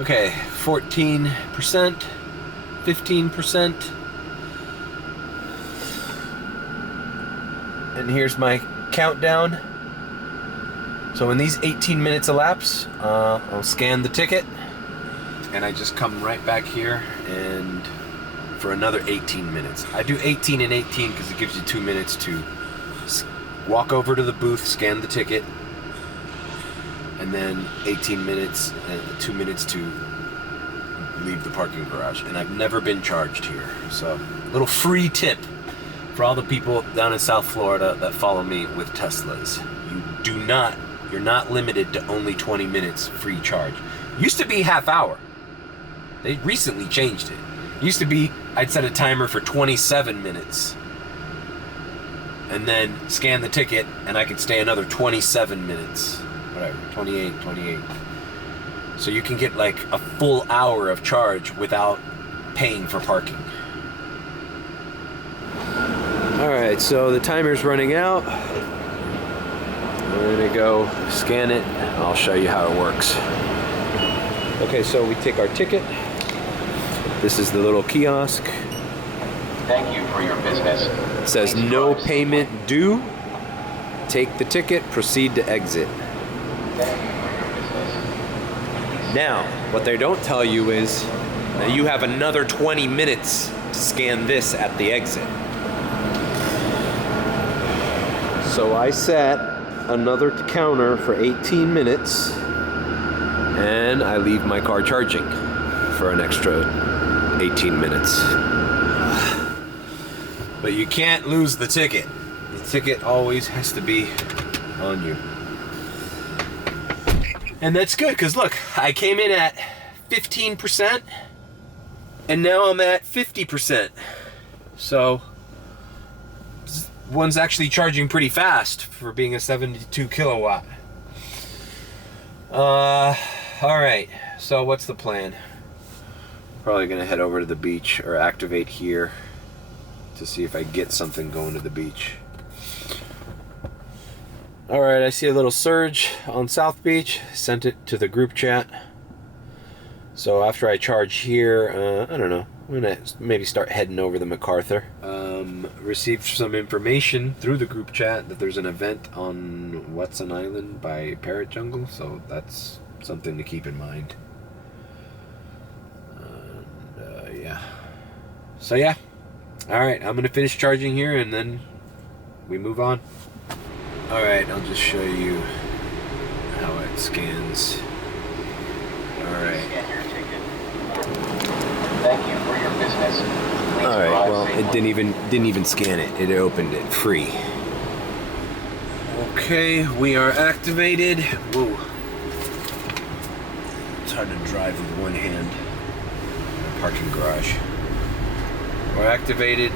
Okay, 14%, 15%. And here's my countdown. So when these 18 minutes elapse, I'll scan the ticket, and I just come right back here and for another 18 minutes. I do 18 and 18 because it gives you 2 minutes to walk over to the booth, scan the ticket, and then 18 minutes and 2 minutes to leave the parking garage. And I've never been charged here. So, little free tip for all the people down in South Florida that follow me with Teslas. You're not limited to only 20 minutes free charge. Used to be half hour. They recently changed it. Used to be, I'd set a timer for 27 minutes. And then scan the ticket, and I could stay another 27 minutes. Whatever, 28. So you can get like a full hour of charge without paying for parking. Alright, so the timer's running out. We're gonna go scan it. I'll show you how it works. Okay, so we take our ticket. This is the little kiosk. Thank you for your business. It says no payment due. Take the ticket, proceed to exit. Thank you for your business. Now, what they don't tell you is that you have another 20 minutes to scan this at the exit. So I set another counter for 18 minutes. and I leave my car charging for an extra 18 minutes. But you can't lose the ticket. The ticket always has to be on you. And that's good, because look, I came in at 15%, and now I'm at 50%. So, one's actually charging pretty fast for being a 72 kilowatt. Alright, so what's the plan? Probably gonna head over to the beach or activate here to see if I get something going to the beach. Alright, I see a little surge on South Beach. Sent it to the group chat. So after I charge here, I don't know, I'm gonna maybe start heading over to MacArthur. Received some information through the group chat that there's an event on Wilton Island by Parrot Jungle, so that's something to keep in mind. And, yeah. So yeah. Alright, I'm gonna finish charging here and then we move on. Alright, I'll just show you how it scans. Alright. Scan your ticket. Thank you for your business. Please Alright, drive well, safely. it didn't even scan it. It opened it free. Okay, we are activated. Whoa. It's hard to drive with one hand. Parking garage. We're activated.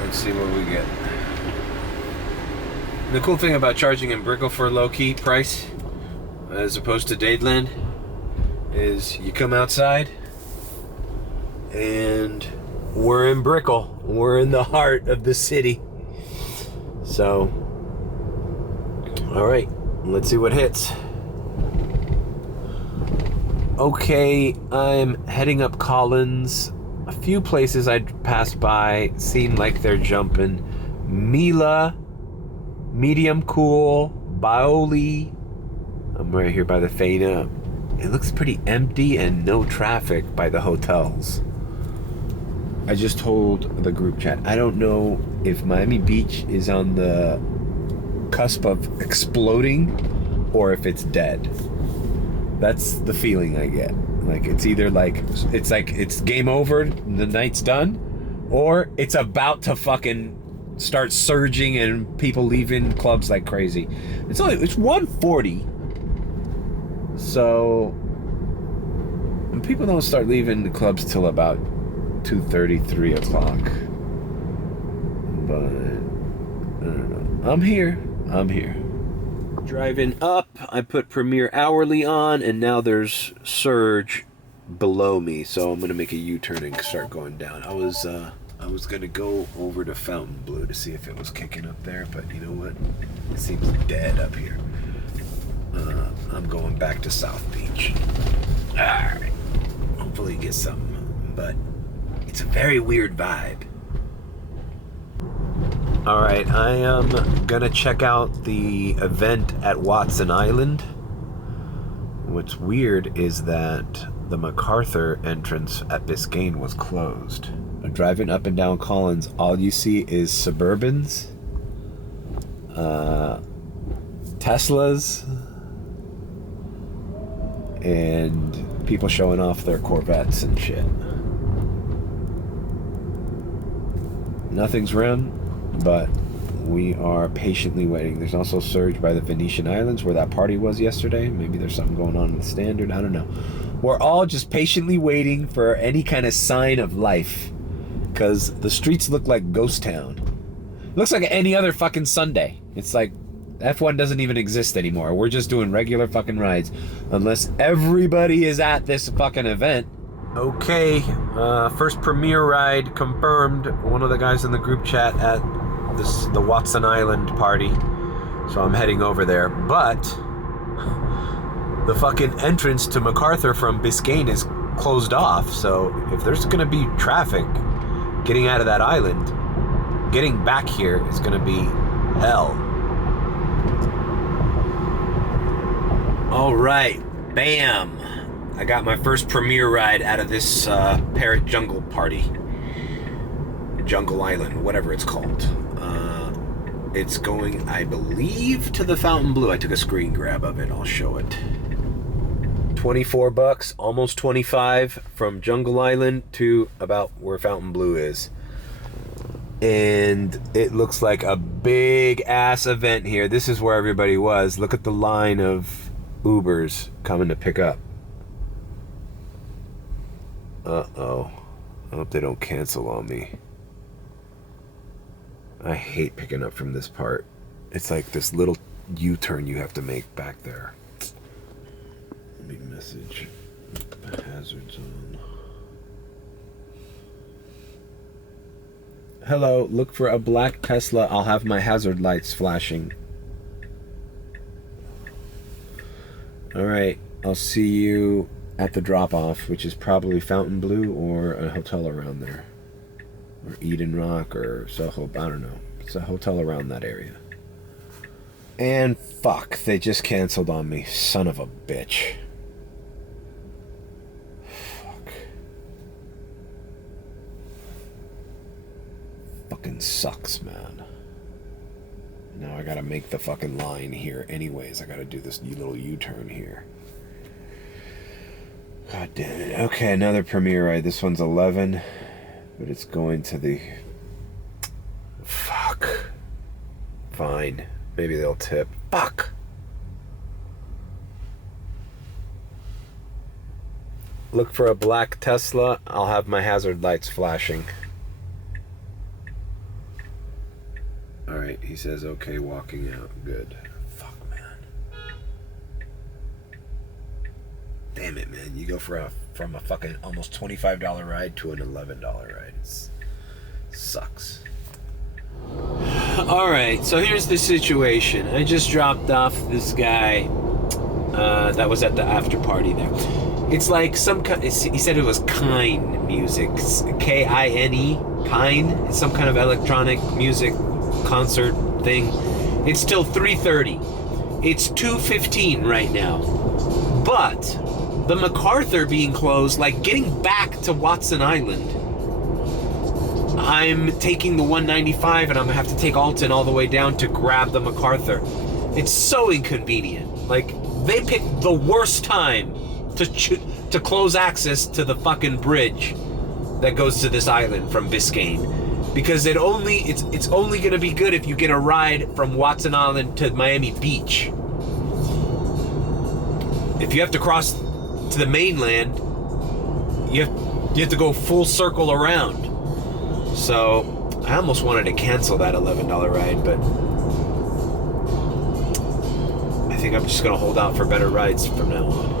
Let's see what we get. The cool thing about charging in Brickell for a low-key price, as opposed to Dadeland, is you come outside and we're in Brickell. We're in the heart of the city. So, alright, let's see what hits. Okay, I'm heading up Collins. A few places I'd passed by seem like they're jumping. Mila, medium cool, Baoli. I'm right here by the Fana. It looks pretty empty and no traffic by the hotels. I just told the group chat, I don't know if Miami Beach is on the cusp of exploding or if it's dead. That's the feeling I get. Like it's either like it's game over, the night's done, or it's about to fucking start surging and people leaving clubs like crazy. It's 1:40. So and people don't start leaving the clubs till about 2:30, 3 o'clock. But I don't know. I'm here. Driving up, I put Premier Hourly on, and now there's surge below me, so I'm gonna make a U-turn and start going down. I was gonna go over to Fontainebleau to see if it was kicking up there, but you know what? It seems dead up here. I'm going back to South Beach. Alright. Hopefully get something, but it's a very weird vibe. Alright, I am gonna check out the event at Watson Island. What's weird is that the MacArthur entrance at Biscayne was closed. I'm driving up and down Collins, all you see is Suburbans, Teslas, and people showing off their Corvettes and shit. Nothing's run. But we are patiently waiting. There's also surge by the Venetian Islands where that party was yesterday. Maybe there's something going on in the Standard. I don't know. We're all just patiently waiting for any kind of sign of life. Because the streets look like ghost town. It looks like any other fucking Sunday. It's like F1 doesn't even exist anymore. We're just doing regular fucking rides. Unless everybody is at this fucking event. Okay, first premiere ride confirmed. One of the guys in the group chat at the Watson Island party. So I'm heading over there. But the fucking entrance to MacArthur from Biscayne is closed off. So if there's gonna be traffic getting out of that island, getting back here is gonna be hell. All right, bam. I got my first premiere ride out of this Parrot Jungle party. Jungle Island, whatever it's called. It's going, I believe, to the Fontainebleau. I took a screen grab of it. I'll show it. 24 bucks, almost 25 from Jungle Island to about where Fountain Blue is. And it looks like a big ass event here. This is where everybody was. Look at the line of Ubers coming to pick up. Uh-oh. I hope they don't cancel on me. I hate picking up from this part. It's like this little U-turn you have to make back there. Big message. Hazard zone. Hello, look for a black Tesla. I'll have my hazard lights flashing. Alright, I'll see you at the drop-off, which is probably Fountain Blue or a hotel around there. Or Eden Rock or Soho, I don't know. It's a hotel around that area. And fuck, they just canceled on me. Son of a bitch. Fuck. Fucking sucks, man. Now I gotta make the fucking line here anyways. I gotta do this little U-turn here. God damn it. Okay, another premiere ride. This one's 11. But it's going to the... Fuck. Fine. Maybe they'll tip. Fuck! Look for a black Tesla. I'll have my hazard lights flashing. Alright, he says okay, walking out. Good. Fuck, man. Damn it, man. You go from a fucking almost $25 ride to an $11 ride. Sucks. Alright, so here's the situation. I just dropped off this guy that was at the after party there. It's like some kind, he said it was Kine music. K-I-N-E, Kine. It's some kind of electronic music concert thing. It's till 3:30. It's 2:15 right now. But the MacArthur being closed, like getting back to Watson Island, I'm taking the 195 and I'm gonna have to take Alton all the way down to grab the MacArthur. It's so inconvenient. Like, they picked the worst time to close access to the fucking bridge that goes to this island from Biscayne, because it's only gonna be good if you get a ride from Watson Island to Miami Beach. If you have to cross to the mainland, you have to go full circle around. So I almost wanted to cancel that $11 ride, but I think I'm just gonna hold out for better rides from now on.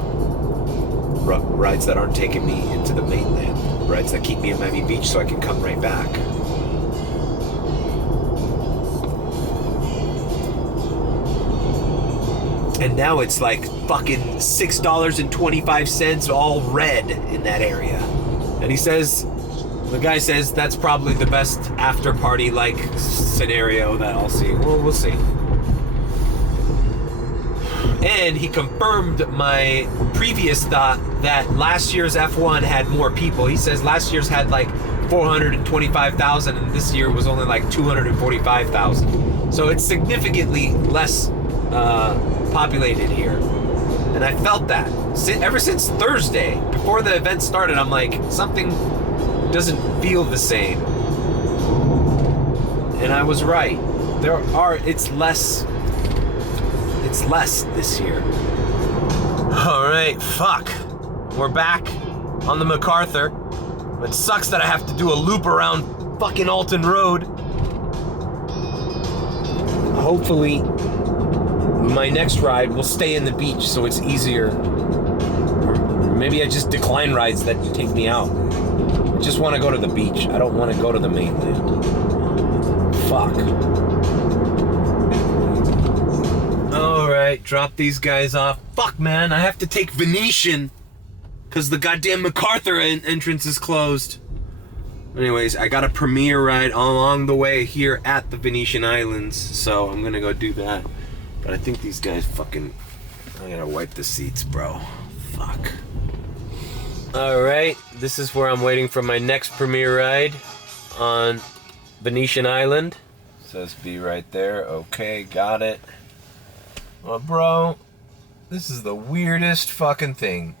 Rides that aren't taking me into the mainland. Rides that keep me in Miami Beach so I can come right back. And now it's like fucking $6.25 all red in that area. And the guy says that's probably the best after party like scenario that I'll see. Well, we'll see. And he confirmed my previous thought that last year's F1 had more people. He says last year's had like 425,000 and this year was only like 245,000. So it's significantly less populated here. And I felt that. Ever since Thursday, before the event started, I'm like, something doesn't feel the same. And I was right. It's less this year. Alright, fuck. We're back on the MacArthur. It sucks that I have to do a loop around fucking Alton Road. Hopefully, my next ride will stay in the beach so it's easier. Or maybe I just decline rides that take me out. I just want to go to the beach. I don't want to go to the mainland. Fuck. Alright, drop these guys off. Fuck, man, I have to take Venetian because the goddamn MacArthur entrance is closed. Anyways, I got a premiere ride along the way here at the Venetian Islands, so I'm gonna go do that. But I think these guys fucking... I gotta wipe the seats, bro. Fuck. Alright, this is where I'm waiting for my next premiere ride on Venetian Island. Says be right there. Okay, got it. Well, bro, This is the weirdest fucking thing.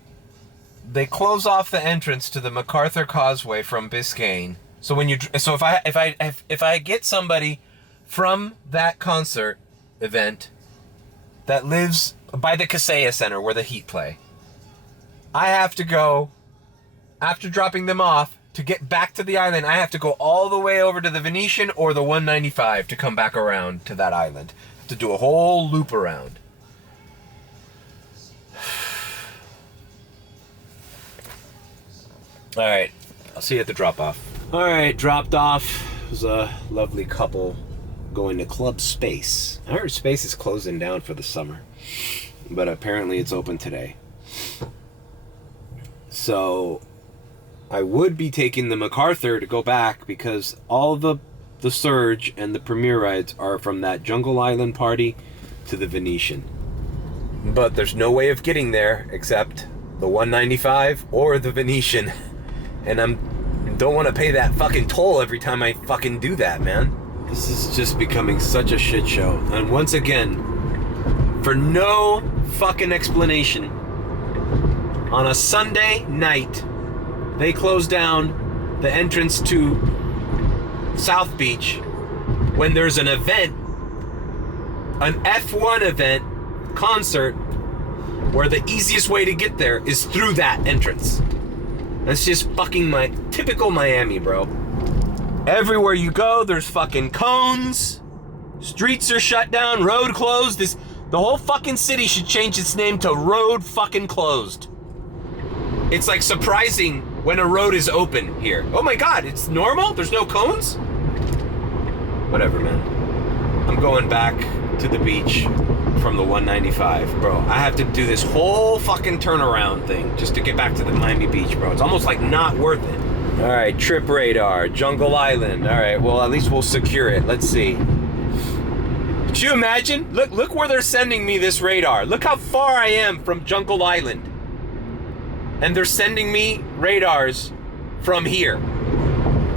They close off the entrance to the MacArthur Causeway from Biscayne. So if I get somebody from that concert event that lives by the Casella Center where the Heat play, I have to go, after dropping them off, to get back to the island, I have to go all the way over to the Venetian or the 195 to come back around to that island. To do a whole loop around. Alright, I'll see you at the drop-off. Alright, dropped off. It was a lovely couple going to Club Space. I heard Space is closing down for the summer, but apparently it's open today. So I would be taking the MacArthur to go back because all the Surge and the Premier rides are from that Jungle Island party to the Venetian. But there's no way of getting there except the 195 or the Venetian. And don't want to pay that fucking toll every time I fucking do that, man. This is just becoming such a shit show. And once again, for no fucking explanation, on a Sunday night, they close down the entrance to South Beach when there's an event, an F1 event, concert, where the easiest way to get there is through that entrance. That's just fucking my typical Miami, bro. Everywhere you go, there's fucking cones. Streets are shut down, road closed. The whole fucking city should change its name to Road Fucking Closed. It's like surprising when a road is open here. Oh my God, it's normal? There's no cones? Whatever, man. I'm going back to the beach from the 195, bro. I have to do this whole fucking turnaround thing just to get back to the Miami Beach, bro. It's almost like not worth it. All right, trip radar, Jungle Island. All right, well, at least we'll secure it. Let's see. Could you imagine? Look where they're sending me this radar. Look how far I am from Jungle Island. And they're sending me radars from here.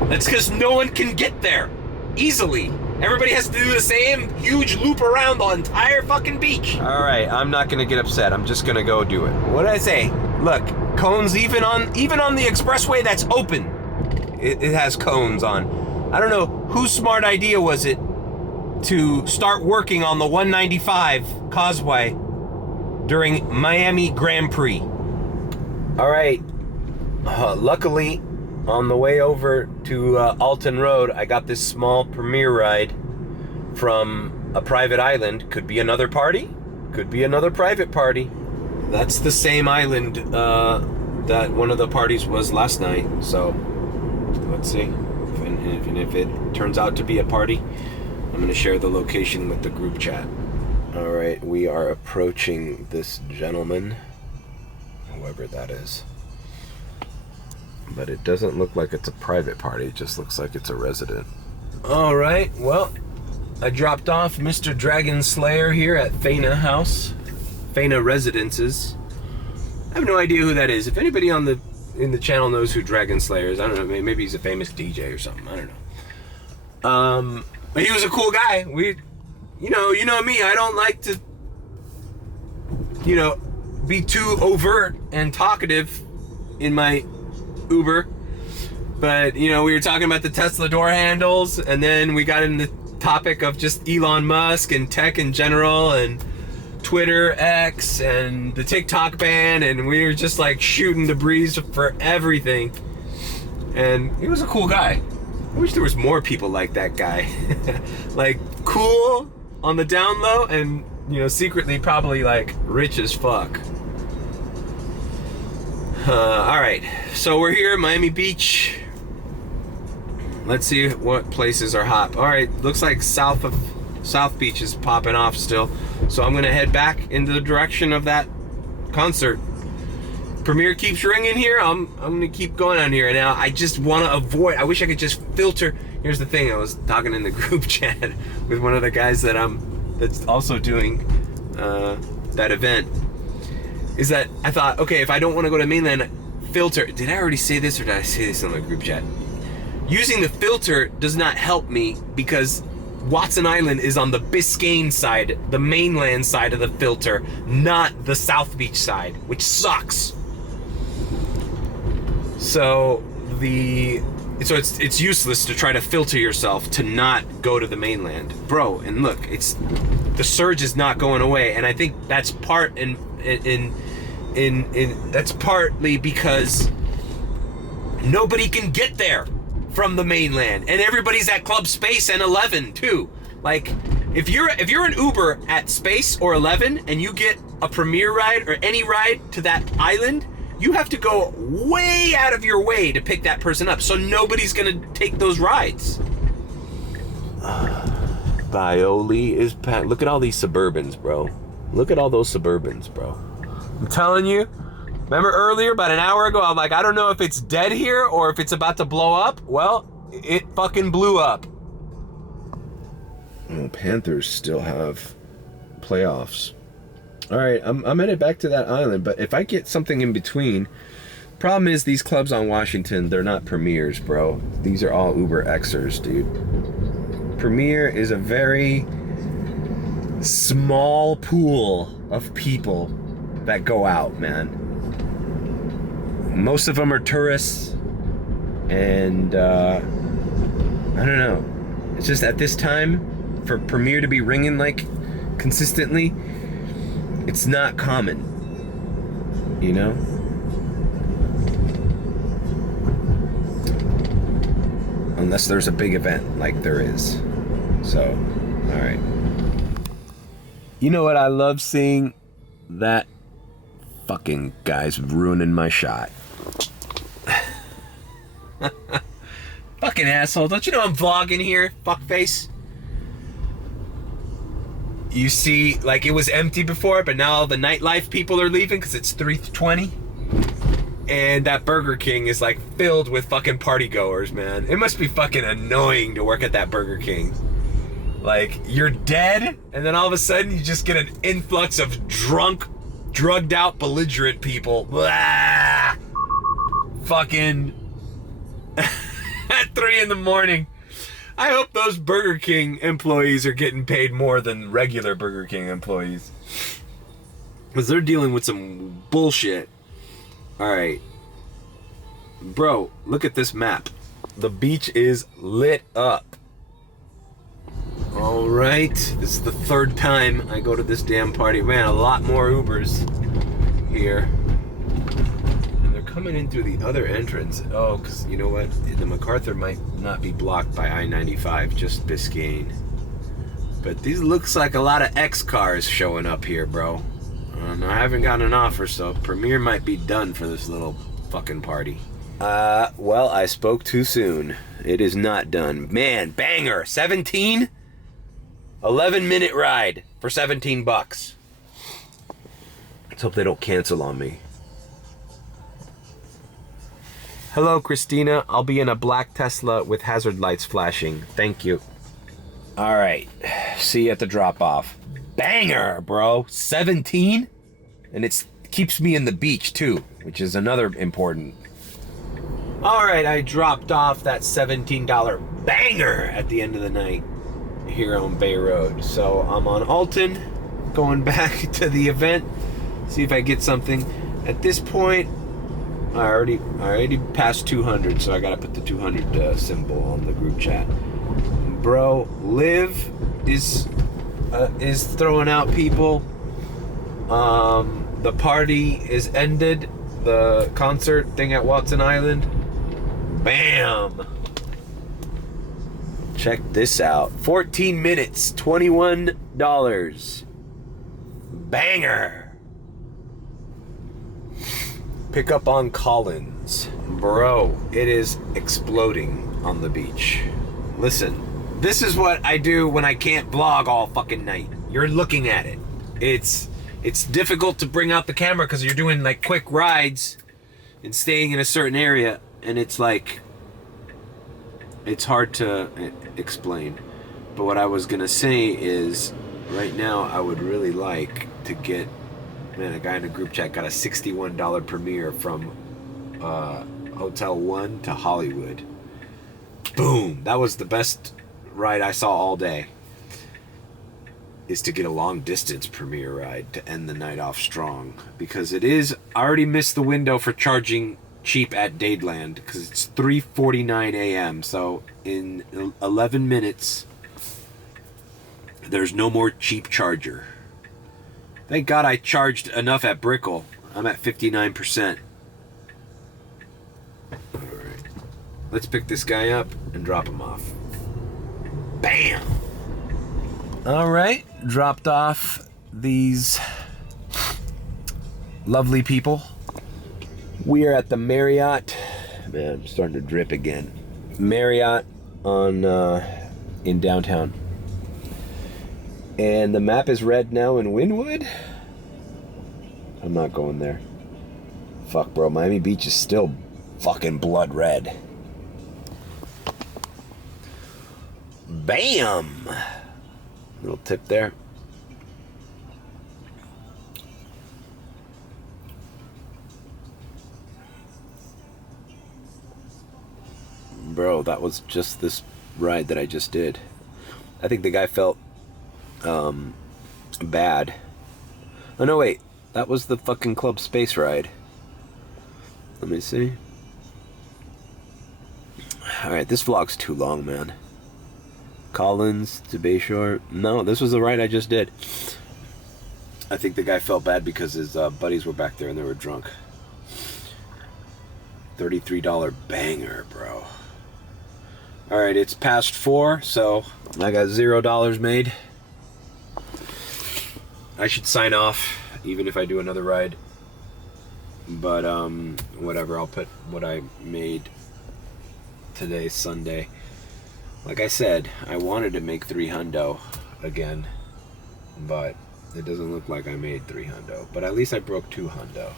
That's because no one can get there easily. Everybody has to do the same huge loop around the entire fucking beach. All right, I'm not gonna get upset. I'm just gonna go do it. What did I say? Look, cones even on the expressway that's open. It has cones on. I don't know whose smart idea was it to start working on the 195 causeway during Miami Grand Prix. All right, luckily, on the way over to Alton Road, I got this small Premier ride from a private island. Could be another party, could be another private party. That's the same island that one of the parties was last night. So let's see. And if it turns out to be a party, I'm going to share the location with the group chat. All right, we are approaching this gentleman, whoever that is. But it doesn't look like it's a private party. It just looks like it's a resident. All right, well, I dropped off Mr. Dragon Slayer here at Fana House, Fana Residences. I have no idea who that is. If anybody in the channel knows who Dragon Slayer is, I don't know. Maybe he's a famous DJ or something. I don't know. But he was a cool guy. You know me. I don't like to, be too overt and talkative in my Uber, but we were talking about the Tesla door handles, and then we got into the topic of just Elon Musk and tech in general and Twitter, X, and the TikTok ban, and we were just like shooting the breeze for everything. And he was a cool guy. I wish there was more people like that guy. Like cool on the down low, and secretly probably like rich as fuck. All right, so we're here at Miami Beach. Let's see what places are hot. All right, looks like South Beach is popping off still. So I'm gonna head back into the direction of that concert. Premiere keeps ringing here. I'm gonna keep going on here. Now I just want to avoid. I wish I could just filter. Here's the thing. I was talking in the group chat with one of the guys that's also doing that event. Is that I thought, okay, if I don't want to go to mainland, filter. Did I already say this, or did I say this in the group chat? Using the filter does not help me because Watson Island is on the Biscayne side, the mainland side of the filter, not the South Beach side, which sucks. So it's useless to try to filter yourself to not go to the mainland, bro. And look, the surge is not going away, and I think that's that's partly because nobody can get there from the mainland, and everybody's at Club Space and 11 too. Like, if you're an Uber at Space or 11 and you get a Premier ride or any ride to that island, you have to go way out of your way to pick that person up. So nobody's gonna take those rides. Bioli is packed. Look at all these Suburbans, bro. Look at all those Suburbans, bro. I'm telling you. Remember earlier, about an hour ago, I'm like, I don't know if it's dead here or if it's about to blow up. Well, it fucking blew up. Oh, Panthers still have playoffs. All right, I'm headed back to that island, but if I get something in between, problem is these clubs on Washington, they're not Premiers, bro. These are all Uber Xers, dude. Premier is a very small pool of people that go out, man. Most of them are tourists, and I don't know. It's just at this time, for Premier to be ringing like consistently, it's not common, you know? Unless there's a big event like there is. So, all right. You know what I love seeing? That fucking guy's ruining my shot. Fucking asshole. Don't you know I'm vlogging here, fuckface? You see, like, it was empty before, but now all the nightlife people are leaving because it's 3:20. And that Burger King is, like, filled with fucking party goers, man. It must be fucking annoying to work at that Burger King. Like, you're dead, and then all of a sudden you just get an influx of drunk, drugged out, belligerent people. Blah! Fucking at 3 in the morning. I hope those Burger King employees are getting paid more than regular Burger King employees, because they're dealing with some bullshit. All right, bro, look at this map. The beach is lit up. All right, this is the 3rd time I go to this damn party. Man, a lot more Ubers here. And they're coming in through the other entrance. Oh, because you know what? The MacArthur might not be blocked by I-95, just Biscayne. But these looks like a lot of X cars showing up here, bro. I haven't gotten an offer, so Premier might be done for this little fucking party. Well, I spoke too soon. It is not done. Man, banger! 17? 11-minute ride for $17. Let's hope they don't cancel on me. Hello, Christina. I'll be in a black Tesla with hazard lights flashing. Thank you. All right. See you at the drop-off. Banger, bro. 17? And it keeps me in the beach, too, which is another important. All right, I dropped off that $17 banger at the end of the night here on Bay Road. So I'm on Alton, going back to the event, see if I get something. At this point, I already passed 200, so I gotta put the 200 symbol on the group chat. Bro, Liv is throwing out people. The party is ended. The concert thing at Watson Island. Bam! Check this out. 14 minutes, $21. Banger! Pick up on Collins. Bro, it is exploding on the beach. Listen, this is what I do when I can't vlog all fucking night. You're looking at it. It's difficult to bring out the camera because you're doing like quick rides and staying in a certain area, and it's like, it's hard to explain. But what I was gonna say is, right now I would really like to get, man, a guy in a group chat got a $61 Premier from Hotel 1 to Hollywood. Boom! That was the best ride I saw all day. is to get a long distance Premier ride to end the night off strong, because it is, I already missed the window for charging cheap at Dadeland because it's 3:49 a.m. So in 11 minutes there's no more cheap charger. Thank God I charged enough at Brickell. I'm at 59%. Alright, let's pick this guy up and drop him off. Bam! Alright, dropped off these lovely people. We are at the Marriott. Man, I'm starting to drip again. Marriott on in downtown. And the map is red now in Wynwood. I'm not going there. Fuck, bro. Miami Beach is still fucking blood red. Bam! Little tip there. Bro, that was just this ride that I just did. I think the guy felt bad. Oh no, wait. That was the fucking Club Space ride. Let me see. Alright, this vlog's too long, man. Collins to Bayshore. No, this was the ride I just did. I think the guy felt bad because his buddies were back there and they were drunk. $33 banger, bro. Alright, it's past 4, so I got $0 made. I should sign off, even if I do another ride. But, whatever, I'll put what I made today, Sunday. Like I said, I wanted to make 3 hundo again, but it doesn't look like I made 3 hundo. But at least I broke 2 hundo.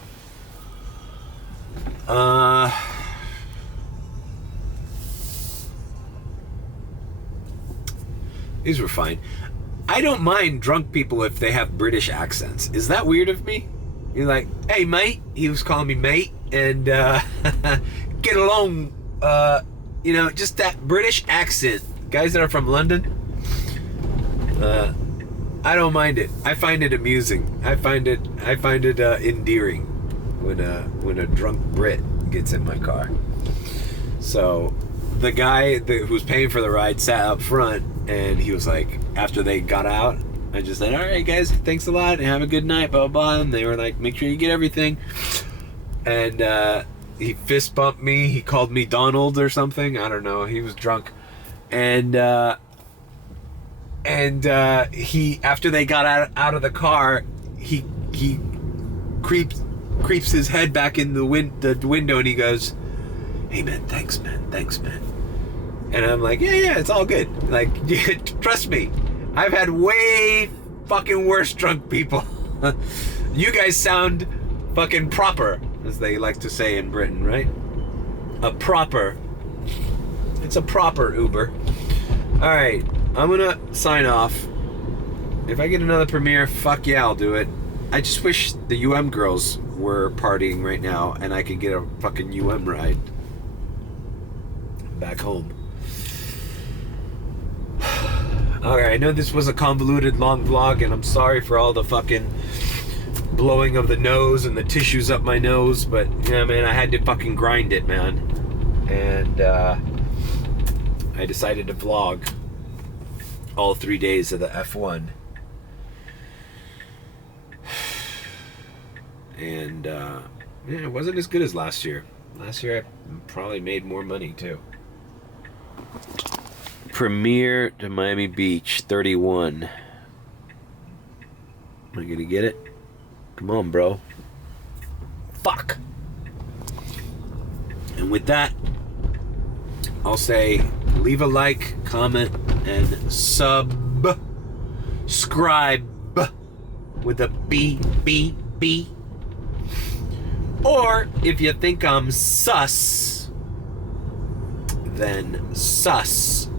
These were fine. I don't mind drunk people if they have British accents. Is that weird of me? You're like, hey mate, he was calling me mate, and get along, you know, just that British accent. Guys that are from London, I don't mind it. I find it amusing. I find it endearing when a drunk Brit gets in my car. So the guy who's paying for the ride sat up front, and he was like, after they got out, I just said, all right guys, thanks a lot and have a good night, blah blah blah. And they were like, make sure you get everything. And he fist bumped me. He called me Donald or something. I don't know. He was drunk. And he, after they got out of the car, he creeps his head back in the window, and he goes, hey man, thanks man. And I'm like, yeah, it's all good. Like, trust me, I've had way fucking worse drunk people. You guys sound fucking proper, as they like to say in Britain, right? It's a proper Uber. Alright, I'm gonna sign off. If I get another premiere, fuck yeah, I'll do it. I just wish the UM girls were partying right now and I could get a fucking UM ride back home. Alright, I know this was a convoluted long vlog, and I'm sorry for all the fucking blowing of the nose and the tissues up my nose, but yeah, man, I had to fucking grind it, man. And I decided to vlog all 3 days of the F1. And yeah, it wasn't as good as last year. Last year I probably made more money too. Premiere to Miami Beach, 31. Am I gonna get it? Come on, bro. Fuck. And with that, I'll say leave a like, comment, and subscribe with a B. Or if you think I'm sus, then subscribe.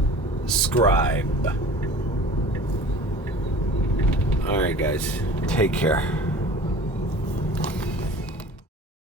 Alright guys, take care.